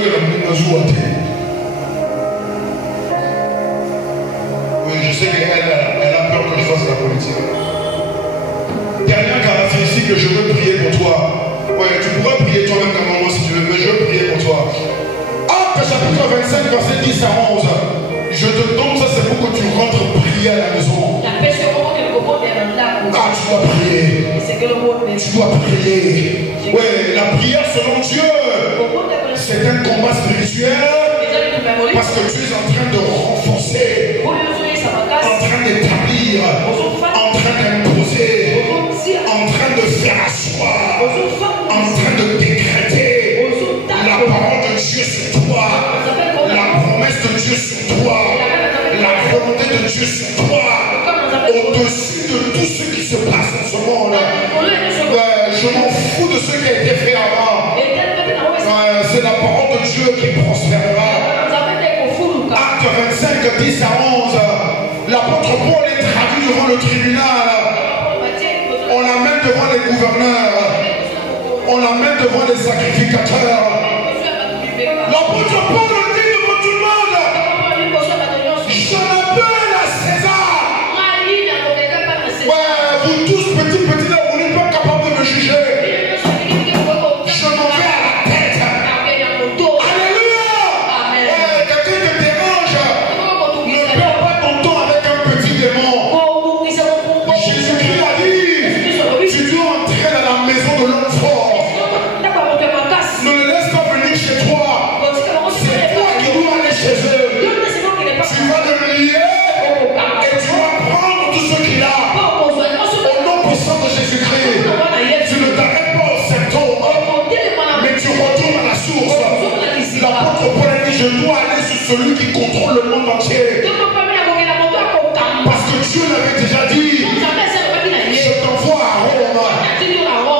je sais qu'elle a peur que je fasse la politique. Dernière caractéristique que je veux prier pour toi. Oui, tu pourras prier toi-même comme moi si tu veux, mais je veux prier pour toi. Actes chapitre 25, verset 10 à 11. Je te donne ça, c'est pour que tu rentres prier à la maison. Ah, tu dois prier. Tu dois prier. Oui, la prière selon Dieu, c'est un combat spirituel. Parce que tu es en train de renforcer, en train d'établir, en train d'imposer, en train de faire asseoir, en train de décréter la parole de Dieu sur toi, la promesse de Dieu sur toi, la volonté de Dieu sur toi, au-dessus de tout ce qui se passe en ce monde. Je m'en fous de ce qui a été fait avant. C'est la parole de Dieu qui prospérera. Acte 25, 10 à 11. L'apôtre Paul est traduit devant le tribunal. On l'amène devant les gouverneurs. On l'amène devant les sacrificateurs. L'apôtre Paul le dit devant tout le monde. Je m'appelle à César. Ouais, vous tous petits là, vous n'êtes pas capables de me juger. Je m'en vais à la tête. Alléluia. Quelqu'un te dérange. Ne perds pas ton temps avec un petit démon. Jésus-Christ a dit, tu dois entrer dans la maison de l'homme fort. Ne le laisse pas venir chez toi. C'est toi qui dois aller chez eux. Tu vas le lier et tu vas prendre tout ce qu'il a. Au nom puissant de Jésus-Christ. Tu ne t'arrêtes pas au symptôme, mais tu retournes à la source. L'apôtre Paul a dit, je dois aller sur celui qui contrôle le monde entier. Parce que Dieu l'avait déjà dit. Je t'envoie à Rome.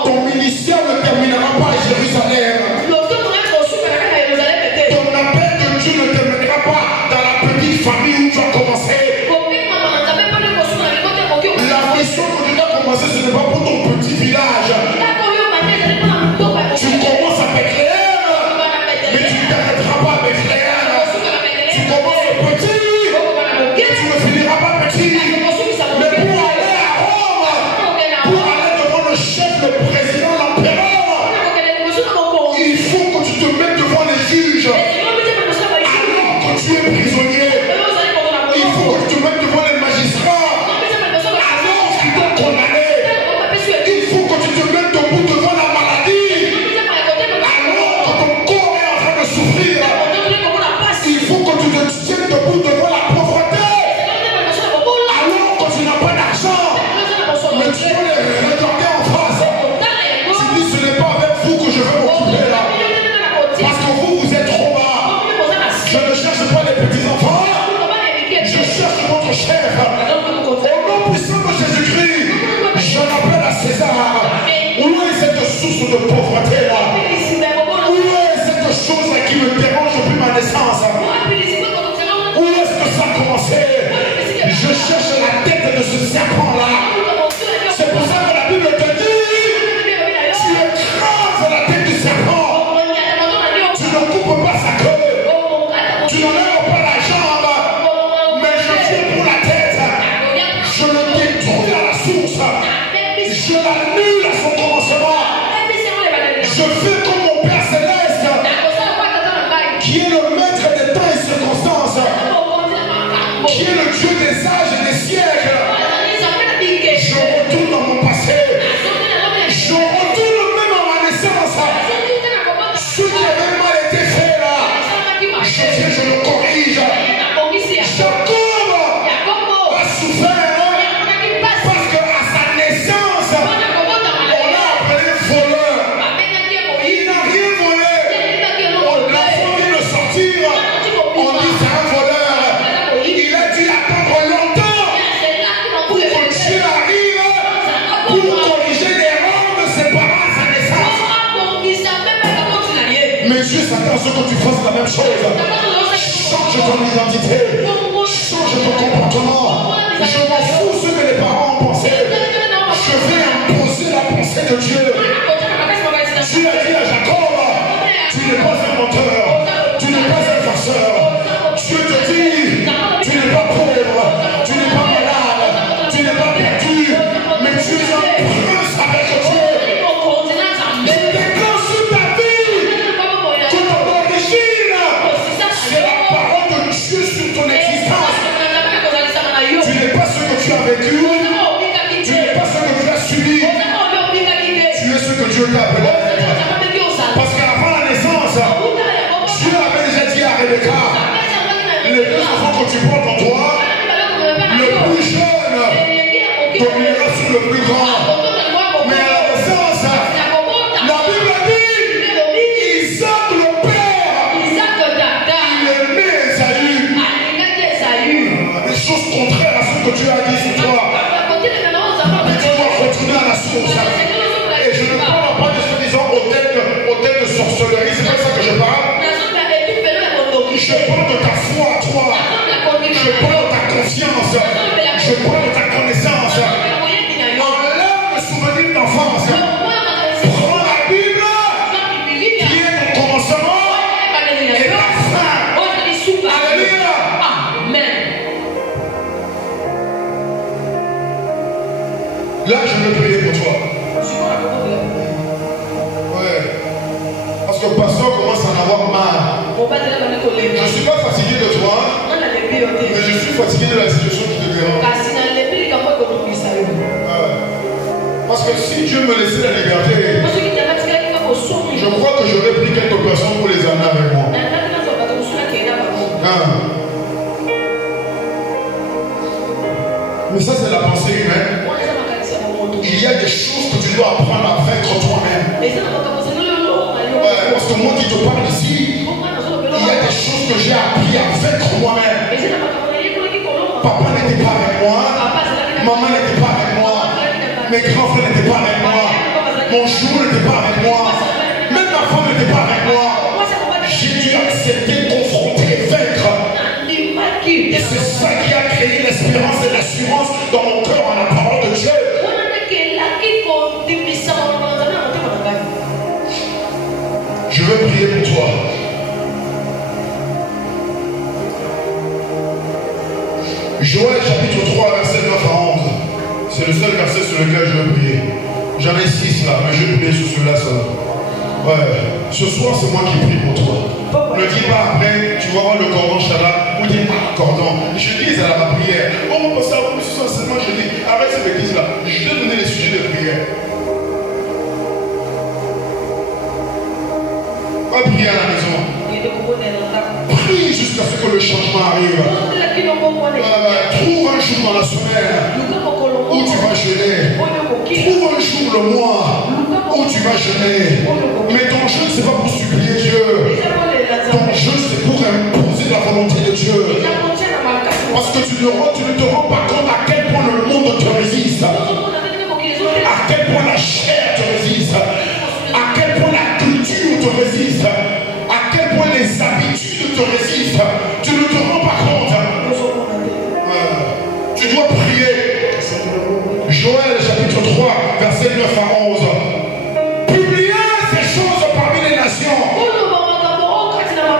Ton ministère ne terminera pas à Jérusalem. Ton Dieu ne te mettra pas dans la petite famille où tu as commencé. La mission que tu dois commencer, ce n'est pas pour ton petit village. Tu commences à Bethléem, mais tu ne t'arrêteras pas à Bethléem. Tu commences petit, tu ne finiras pas petit. Mais pour aller à Rome, pour aller devant le chef, le président, l'empereur, il faut que tu te mettes devant les juges. Alors que tu es prisonnier, il faut que tu te mettes devant les magistrats. Alors qu'ils t'ont condamné, il faut que tu te mettes debout devant la maladie. Alors que ton corps est en train de souffrir, il faut que tu te tiennes debout devant la pauvreté. Alors que tu n'as pas d'argent, mais tu peux les regarder en face. Tu dis, ce n'est pas avec vous que je vais m'occuper là. Parce que vous, vous êtes trop bas. Je ne cherche pas les petits enfants. Je cherche votre chef. Au nom puissant de Jésus-Christ, je l'appelle à César. Où est cette source de pauvreté là? Où est cette chose là qui me dérange depuis ma naissance? Où est-ce que ça a commencé? Je cherche la tête de ce serpent là. C'est pour ça que la Bible te dit, tu écrases la tête du serpent. Tu ne coupes pas sa queue. Tu n'enlèves pas la jambe. Mais je viens pour la tête. Je le détruis à la source. Je l'annule à son commencement. Je fais comme mon Père Céleste, qui est le maître des temps et circonstances, qui est le Dieu des âges et des siècles. Je retourne dans mon passé. Je retourne même à ma naissance. Ce qui avait mal été fait là, je viens, je le corrige. Jacob a souffert parce qu'à sa naissance, on l'a appelé voleur. Il n'a rien volé. L'enfant vient de sortir. On dit c'est un voleur. Il a dû attendre longtemps pour que Dieu arrive pour corriger l'erreur de ses parents à sa naissance. Mais Dieu s'attend à ce que tu fasses la même chose. Change ton identité. Change ton comportement. Je m'en fous ce que les parents ont pensé. Je vais imposer la pensée de Dieu. Dieu a dit à Jacob, tu n'es pas un menteur. Tu n'es pas un farceur. Dieu te dit, tu n'es pas pauvre. Tu n'es pas malade. Tu n'es pas perdu. Mais tu es un prince avec Dieu. Il déclenche sur ta vie que ton origine, c'est la parole de Dieu sur ton existence. Tu n'es pas ce que tu as vécu. Tu n'es pas ce que tu as subi. Tu es ce que Dieu t'a appelé. Parce qu'avant la naissance, Dieu avait déjà dit à Rebecca, les deux enfants que tu portes en toi, le plus jeune dominera sur le plus grand. Mais à la naissance, la Bible dit, Isaac le père, il aimait Esaü. Des choses contraires à ce que Dieu a dit sur toi. Mais tu dois retourner à la source. Et je ne parle pas de ce disant hôtel de sorcellerie, c'est pas ça que je parle. Je parle de ta foi à toi. Je parle de ta confiance. Je parle de ta connaissance. Enlève le souvenir d'enfance. Prends la Bible, qui est ton commencement et ta fin. Alléluia. Amen. Là, je veux prier pour toi. Ouais. Parce que le pasteur commence à en avoir marre. Je ne suis pas fatigué de toi, mais je suis fatigué de la situation qui te dérange. Parce que si Dieu me laissait la liberté, je crois que j'aurais pris quelques personnes pour les amener avec moi. Mais ça, c'est la pensée humaine. Il y a des choses que tu dois apprendre à vaincre toi-même. Parce que moi qui te parle ici, il y a des choses que j'ai appris à vaincre moi-même. Papa n'était pas avec moi, maman n'était pas avec moi, mes grands frères n'étaient pas avec moi, mon jour n'était pas avec moi, même ma femme n'était pas avec moi. J'ai dû accepter de confronter Et c'est ça qui a créé l'espérance et l'assurance dans mon cœur en la parole de Dieu. Je veux prier pour toi. Joël chapitre 3, verset 9 à 11. C'est le seul verset sur lequel je veux prier. J'en ai 6 là, mais je vais prier sur celui-là seul. Ouais. Ce soir, c'est moi qui prie pour toi. Ne dis pas après, tu vas voir le cordon Shabbat, ou dis pas cordon. Je dis à la prière. Oh, ça va plus seulement, je dis, arrête cette bêtise là. Je vais te donner les sujets de prière. Va prier à la maison. Prie jusqu'à ce que le changement arrive. Trouve un jour dans la semaine où tu vas jeûner. Trouve un jour le mois où tu vas jeûner. Mais ton jeûne, ce n'est pas pour supplier Dieu. Ton jeûne, c'est pour imposer la volonté de Dieu. Parce que tu ne te rends pas compte à quel point le monde te résiste. À quel point la chair te résiste. À quel point la culture te résiste. À quel point les habitudes te résistent. Tu ne te rends pas compte. Tu dois prier. Joël chapitre 3, verset 9 à 11. Publiez ces choses parmi les nations.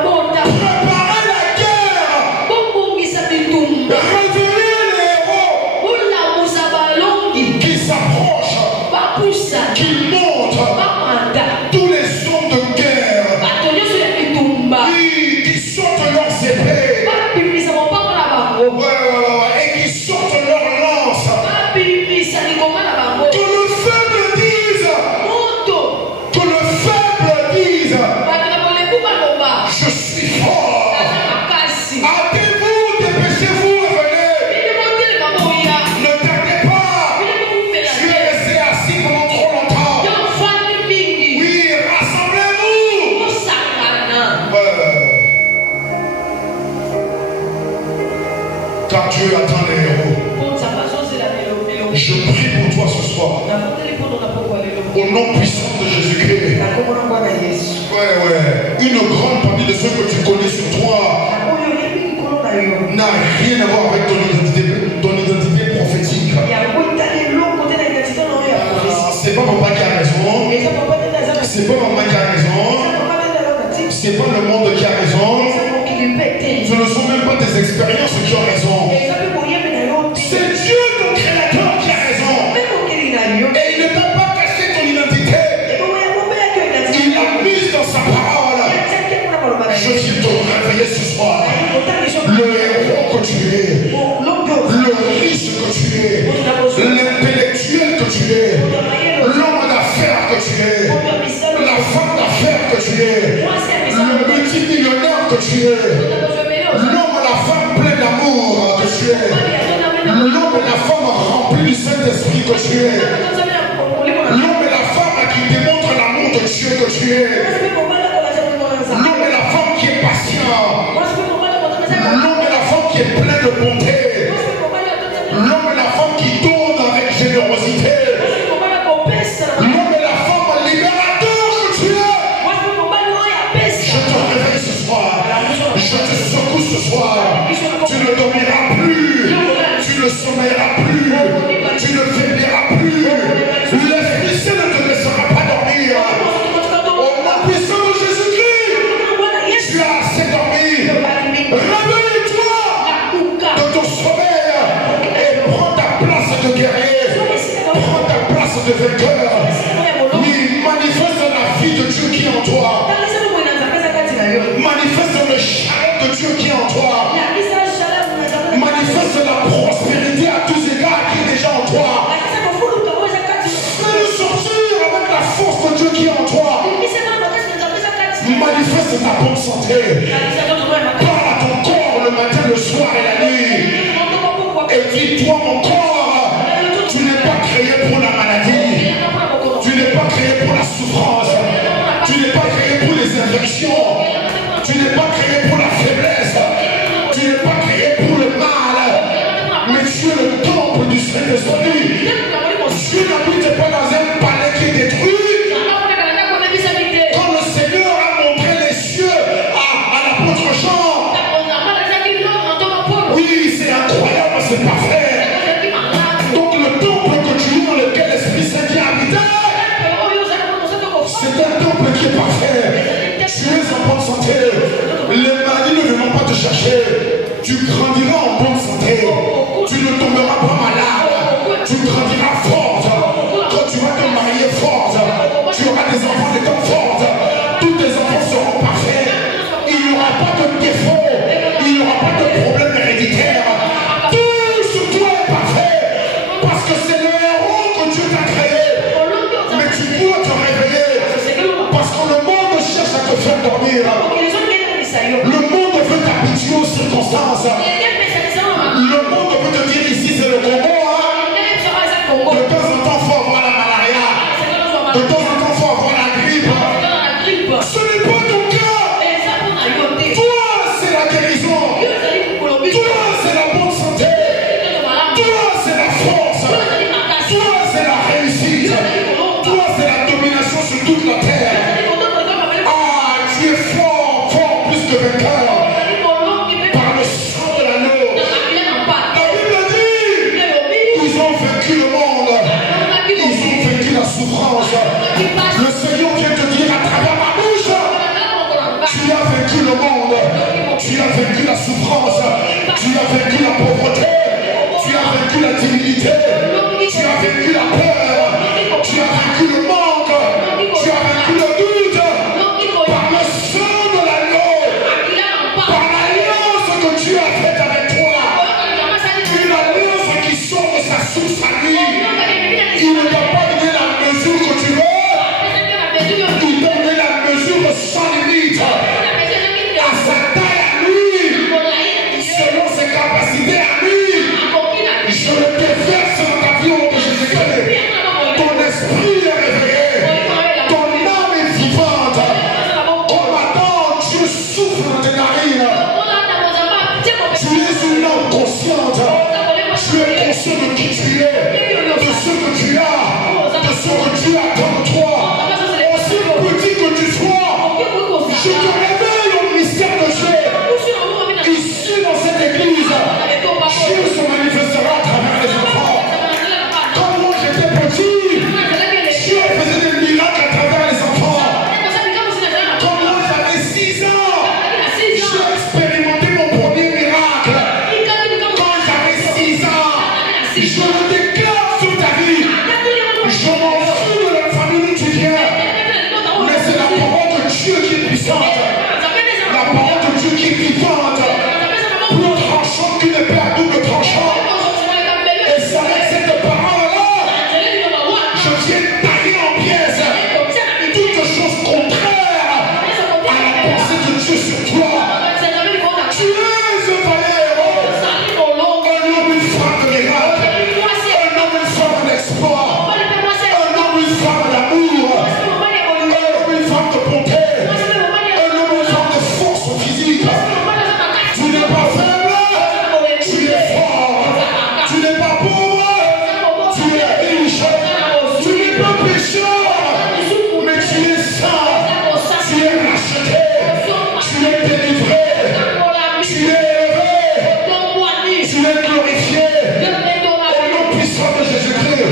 Préparez la guerre. Réveillez les héros qui s'approchent, qui montent. Tous les hommes de guerre qui sortent leurs épées. Et qui sortent leurs lances. Que le faible dise. Je suis fort. Hâtez-vous, dépêchez-vous et venez. Ne tardez pas. Je vais rester assis pendant trop longtemps. Oui, rassemblez-vous. Car Dieu attend les héros. Je prie pour toi ce soir. Au nom puissant de Jésus-Christ. Une grande partie de ceux que tu connais sur toi n'a rien à voir avec ton identité prophétique. C'est pas papa qui a raison. C'est pas maman qui a raison. C'est pas le monde qui a raison. Ce ne sont même pas tes expériences qui ont raison. C'est Dieu ton créateur qui a raison. Et il ne t'a pas caché ton identité. Il l'a mise dans sa parole. Je viens te réveiller ce soir. Le héros que tu es, le riche que tu es, l'intellectuel que tu es, l'homme d'affaires que tu es, la femme d'affaires que tu es, le multimillionnaire que tu es, l'homme et la femme plein d'amour que tu es, l'homme et la femme remplis du Saint-Esprit que tu es, l'homme et la femme qui démontrent l'amour de Dieu que tu es, l'homme et la femme qui est patient, l'homme et la femme qui est plein de bonté, l'homme et la femme qui donne avec générosité, l'homme et la femme libérateur que tu es. Je te réveille ce soir. Je te secoue ce soir. Tu ne dormiras plus. Tu ne sommeilleras plus. Tu ne faibliras plus. L'Esprit Saint ne te laissera pas dormir. Au nom puissant de Jésus-Christ, tu as assez dormi. Réveille-toi de ton sommeil et prends ta place de guerrier. Prends ta place de vainqueur. Oui, manifeste la vie de Dieu qui est en toi. Manifeste le chaleur de Dieu qui est en toi. Manifeste la prospérité à tous égards qui est déjà en toi. Fais-le sortir avec la force de Dieu qui est en toi. Manifeste ta bonne santé. Parle à ton corps le matin, le soir et la nuit. Et dis-toi, mon corps, tu n'es pas créé pour la maladie. Tu n'es pas créé pour la souffrance. Tu n'es pas créé pour les infections. Tu n'es pas créé pour la faiblesse. Tu n'es pas créé pour le mal. Mais tu es le temple du Saint-Esprit. Dieu n'habite pas dans un palais qui est détruit. Quand le Seigneur a montré les cieux à l'apôtre Jean, oui, c'est parfait. Donc le temple que tu es dans lequel l'Esprit Saint qui habite, c'est un temple qui est parfait. Tu es en bonne santé. Les maladies ne viendront pas te chercher. Tu grandiras en bonne santé. Tu ne tomberas pas malade. Tu grandiras forte. Quand tu vas te marier forte, tu auras des enfants d'étant forte. Tous tes enfants seront parfaits. Il n'y aura pas de défaut. Il n'y aura pas de problème héréditaire. Tout sur toi est parfait. Parce que c'est le héros que Dieu t'a créé. Mais tu dois te réveiller. Parce que le monde cherche à te faire dormir. Le monde veut t'habituer aux circonstances. Le monde veut te dire ici c'est le Congo. De temps en temps, il faut avoir la malaria. De temps en temps, il faut avoir la grippe. Ce n'est pas ton cas. Toi, c'est la guérison. Toi, c'est la bonne santé. Toi, c'est la force. Toi, c'est la réussite. Toi, c'est la domination sur toute la terre. Ah, tu es fort, fort plus que vainqueur. Par le sang de l'agneau. La Bible dit, ils ont vaincu le monde. Ils ont vaincu la souffrance. Le Seigneur vient te dire à travers ma bouche, tu as vaincu le monde. Tu as vaincu la souffrance. Tu as vaincu la pauvreté. Tu as vaincu la timidité. Tu as vaincu la peur. Tu as vaincu le manque. Tu as vaincu le doute. Par le sang de l'agneau. Par l'alliance que Dieu a faite avec toi. Une alliance qui sort de sa source à lui. Il ne t'a pas donné la mesure que tu veux. Il t'a donné la mesure sans limite. À sa taille à lui. Selon ses capacités à lui. Je le déverse dans ta vie au nom de Jésus-Christ. Ton esprit est réveillé. Ton âme est vivante. Oh matin, Dieu souffle dans tes narines. Tu es une âme consciente. Tu es conscient de qui tu es. De ce que tu as. De ce que Dieu attend de toi. Aussi petit que tu sois. Je te réveille au mystère de Dieu. Ici dans cette église. Dieu se manifestera à travers les enfants. Quand moi j'étais petit, Dieu faisait des miracles à travers les enfants. Quand moi j'avais 6 ans, j'ai expérimenté mon premier miracle. Quand j'avais 6 ans, je le déclare sur ta vie. Je m'en fous de la famille où tu viens. Mais c'est la parole de Dieu qui est puissante. La parole de Dieu qui est vivante. Plus tranchante qu'une épée à double tranchant. Et c'est avec cette parole-là, je viens tailler en pièces toute chose contraire à la pensée de Dieu sur toi. Tu es un vaillant héros. Un homme, une femme de miracle. Un homme, une femme d'exploit. Un homme, une femme d'amour. Un homme, une femme de bonté. Un homme, une femme de force physique. Tu n'es pas faible. Tu es fort. Tu n'es pas pauvre. Tu es riche. Tu n'es pas pécheur. Mais tu es saint. Tu es racheté. Tu es délivré. Tu es élevé. Tu es glorifié. Au nom puissant de Jésus-Christ,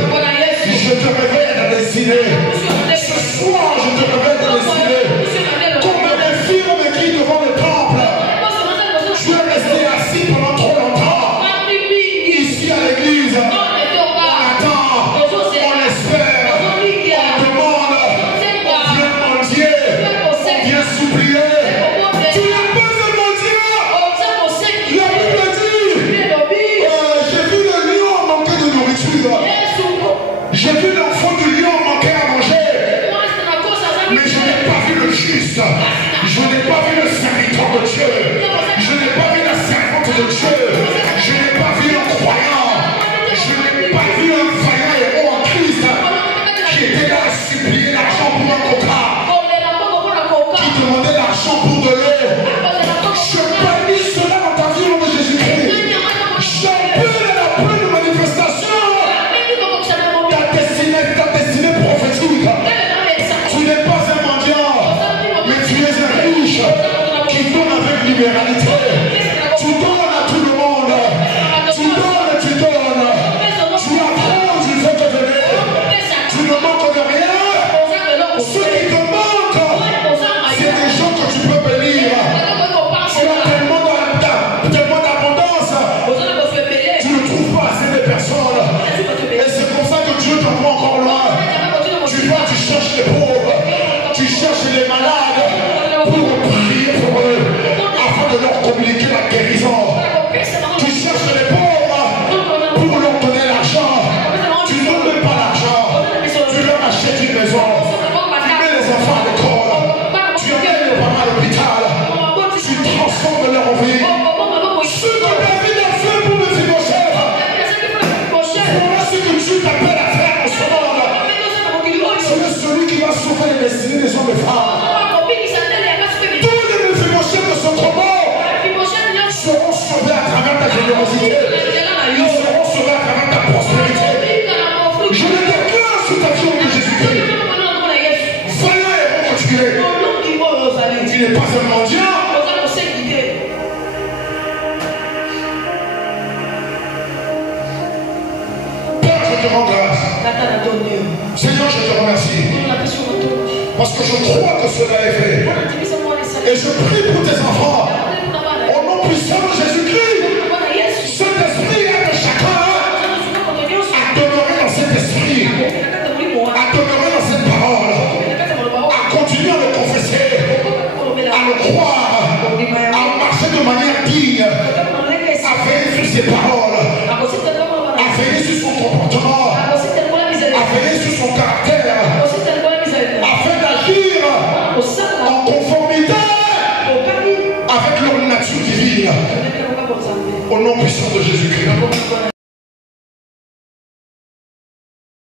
je te révèle ta destinée. Ce soir, je te révèle ta destinée. Comme un infirme qui est devant le temple. Tu es resté assis pendant trop longtemps. Ici à l'église, on attend, on espère, on demande, on vient mendier, on vient supplier. Tu n'as pas de mendier. La Bible dit, j'ai vu le lion manquer de nourriture. J'ai vu l'enfant du lion manquer à manger. Mais je n'ai pas vu le juste. Je n'ai pas vu le serviteur de Dieu. Je n'ai pas vu la servante de Dieu. Je n'ai pas vu un croyant. Je n'ai pas vu un vaillant héros en Christ qui était là à supplier l'argent pour un contrat. Qui demandait l'argent pour de l'eau. Je bannis cela dans ta vie au nom de Jésus-Christ. J'appelle à la pleine manifestation ta destinée prophétique. Tu n'es pas un mendiant, mais tu es un riche qui donne avec libéralité. Tu donnes à tout le monde. Tu donnes Seigneur, je te remercie. Parce que je crois que cela est fait. Et je prie pour tes enfants. Au nom puissant de Jésus-Christ. Cet esprit est de chacun. À demeurer dans cet esprit. À demeurer dans cette parole. À continuer à le confesser. À le croire. À marcher de manière digne. À veiller sur ses paroles. À veiller sur son comportement. À veiller sur son caractère. Afin d'agir en conformité avec leur nature divine. Au nom puissant de Jésus-Christ.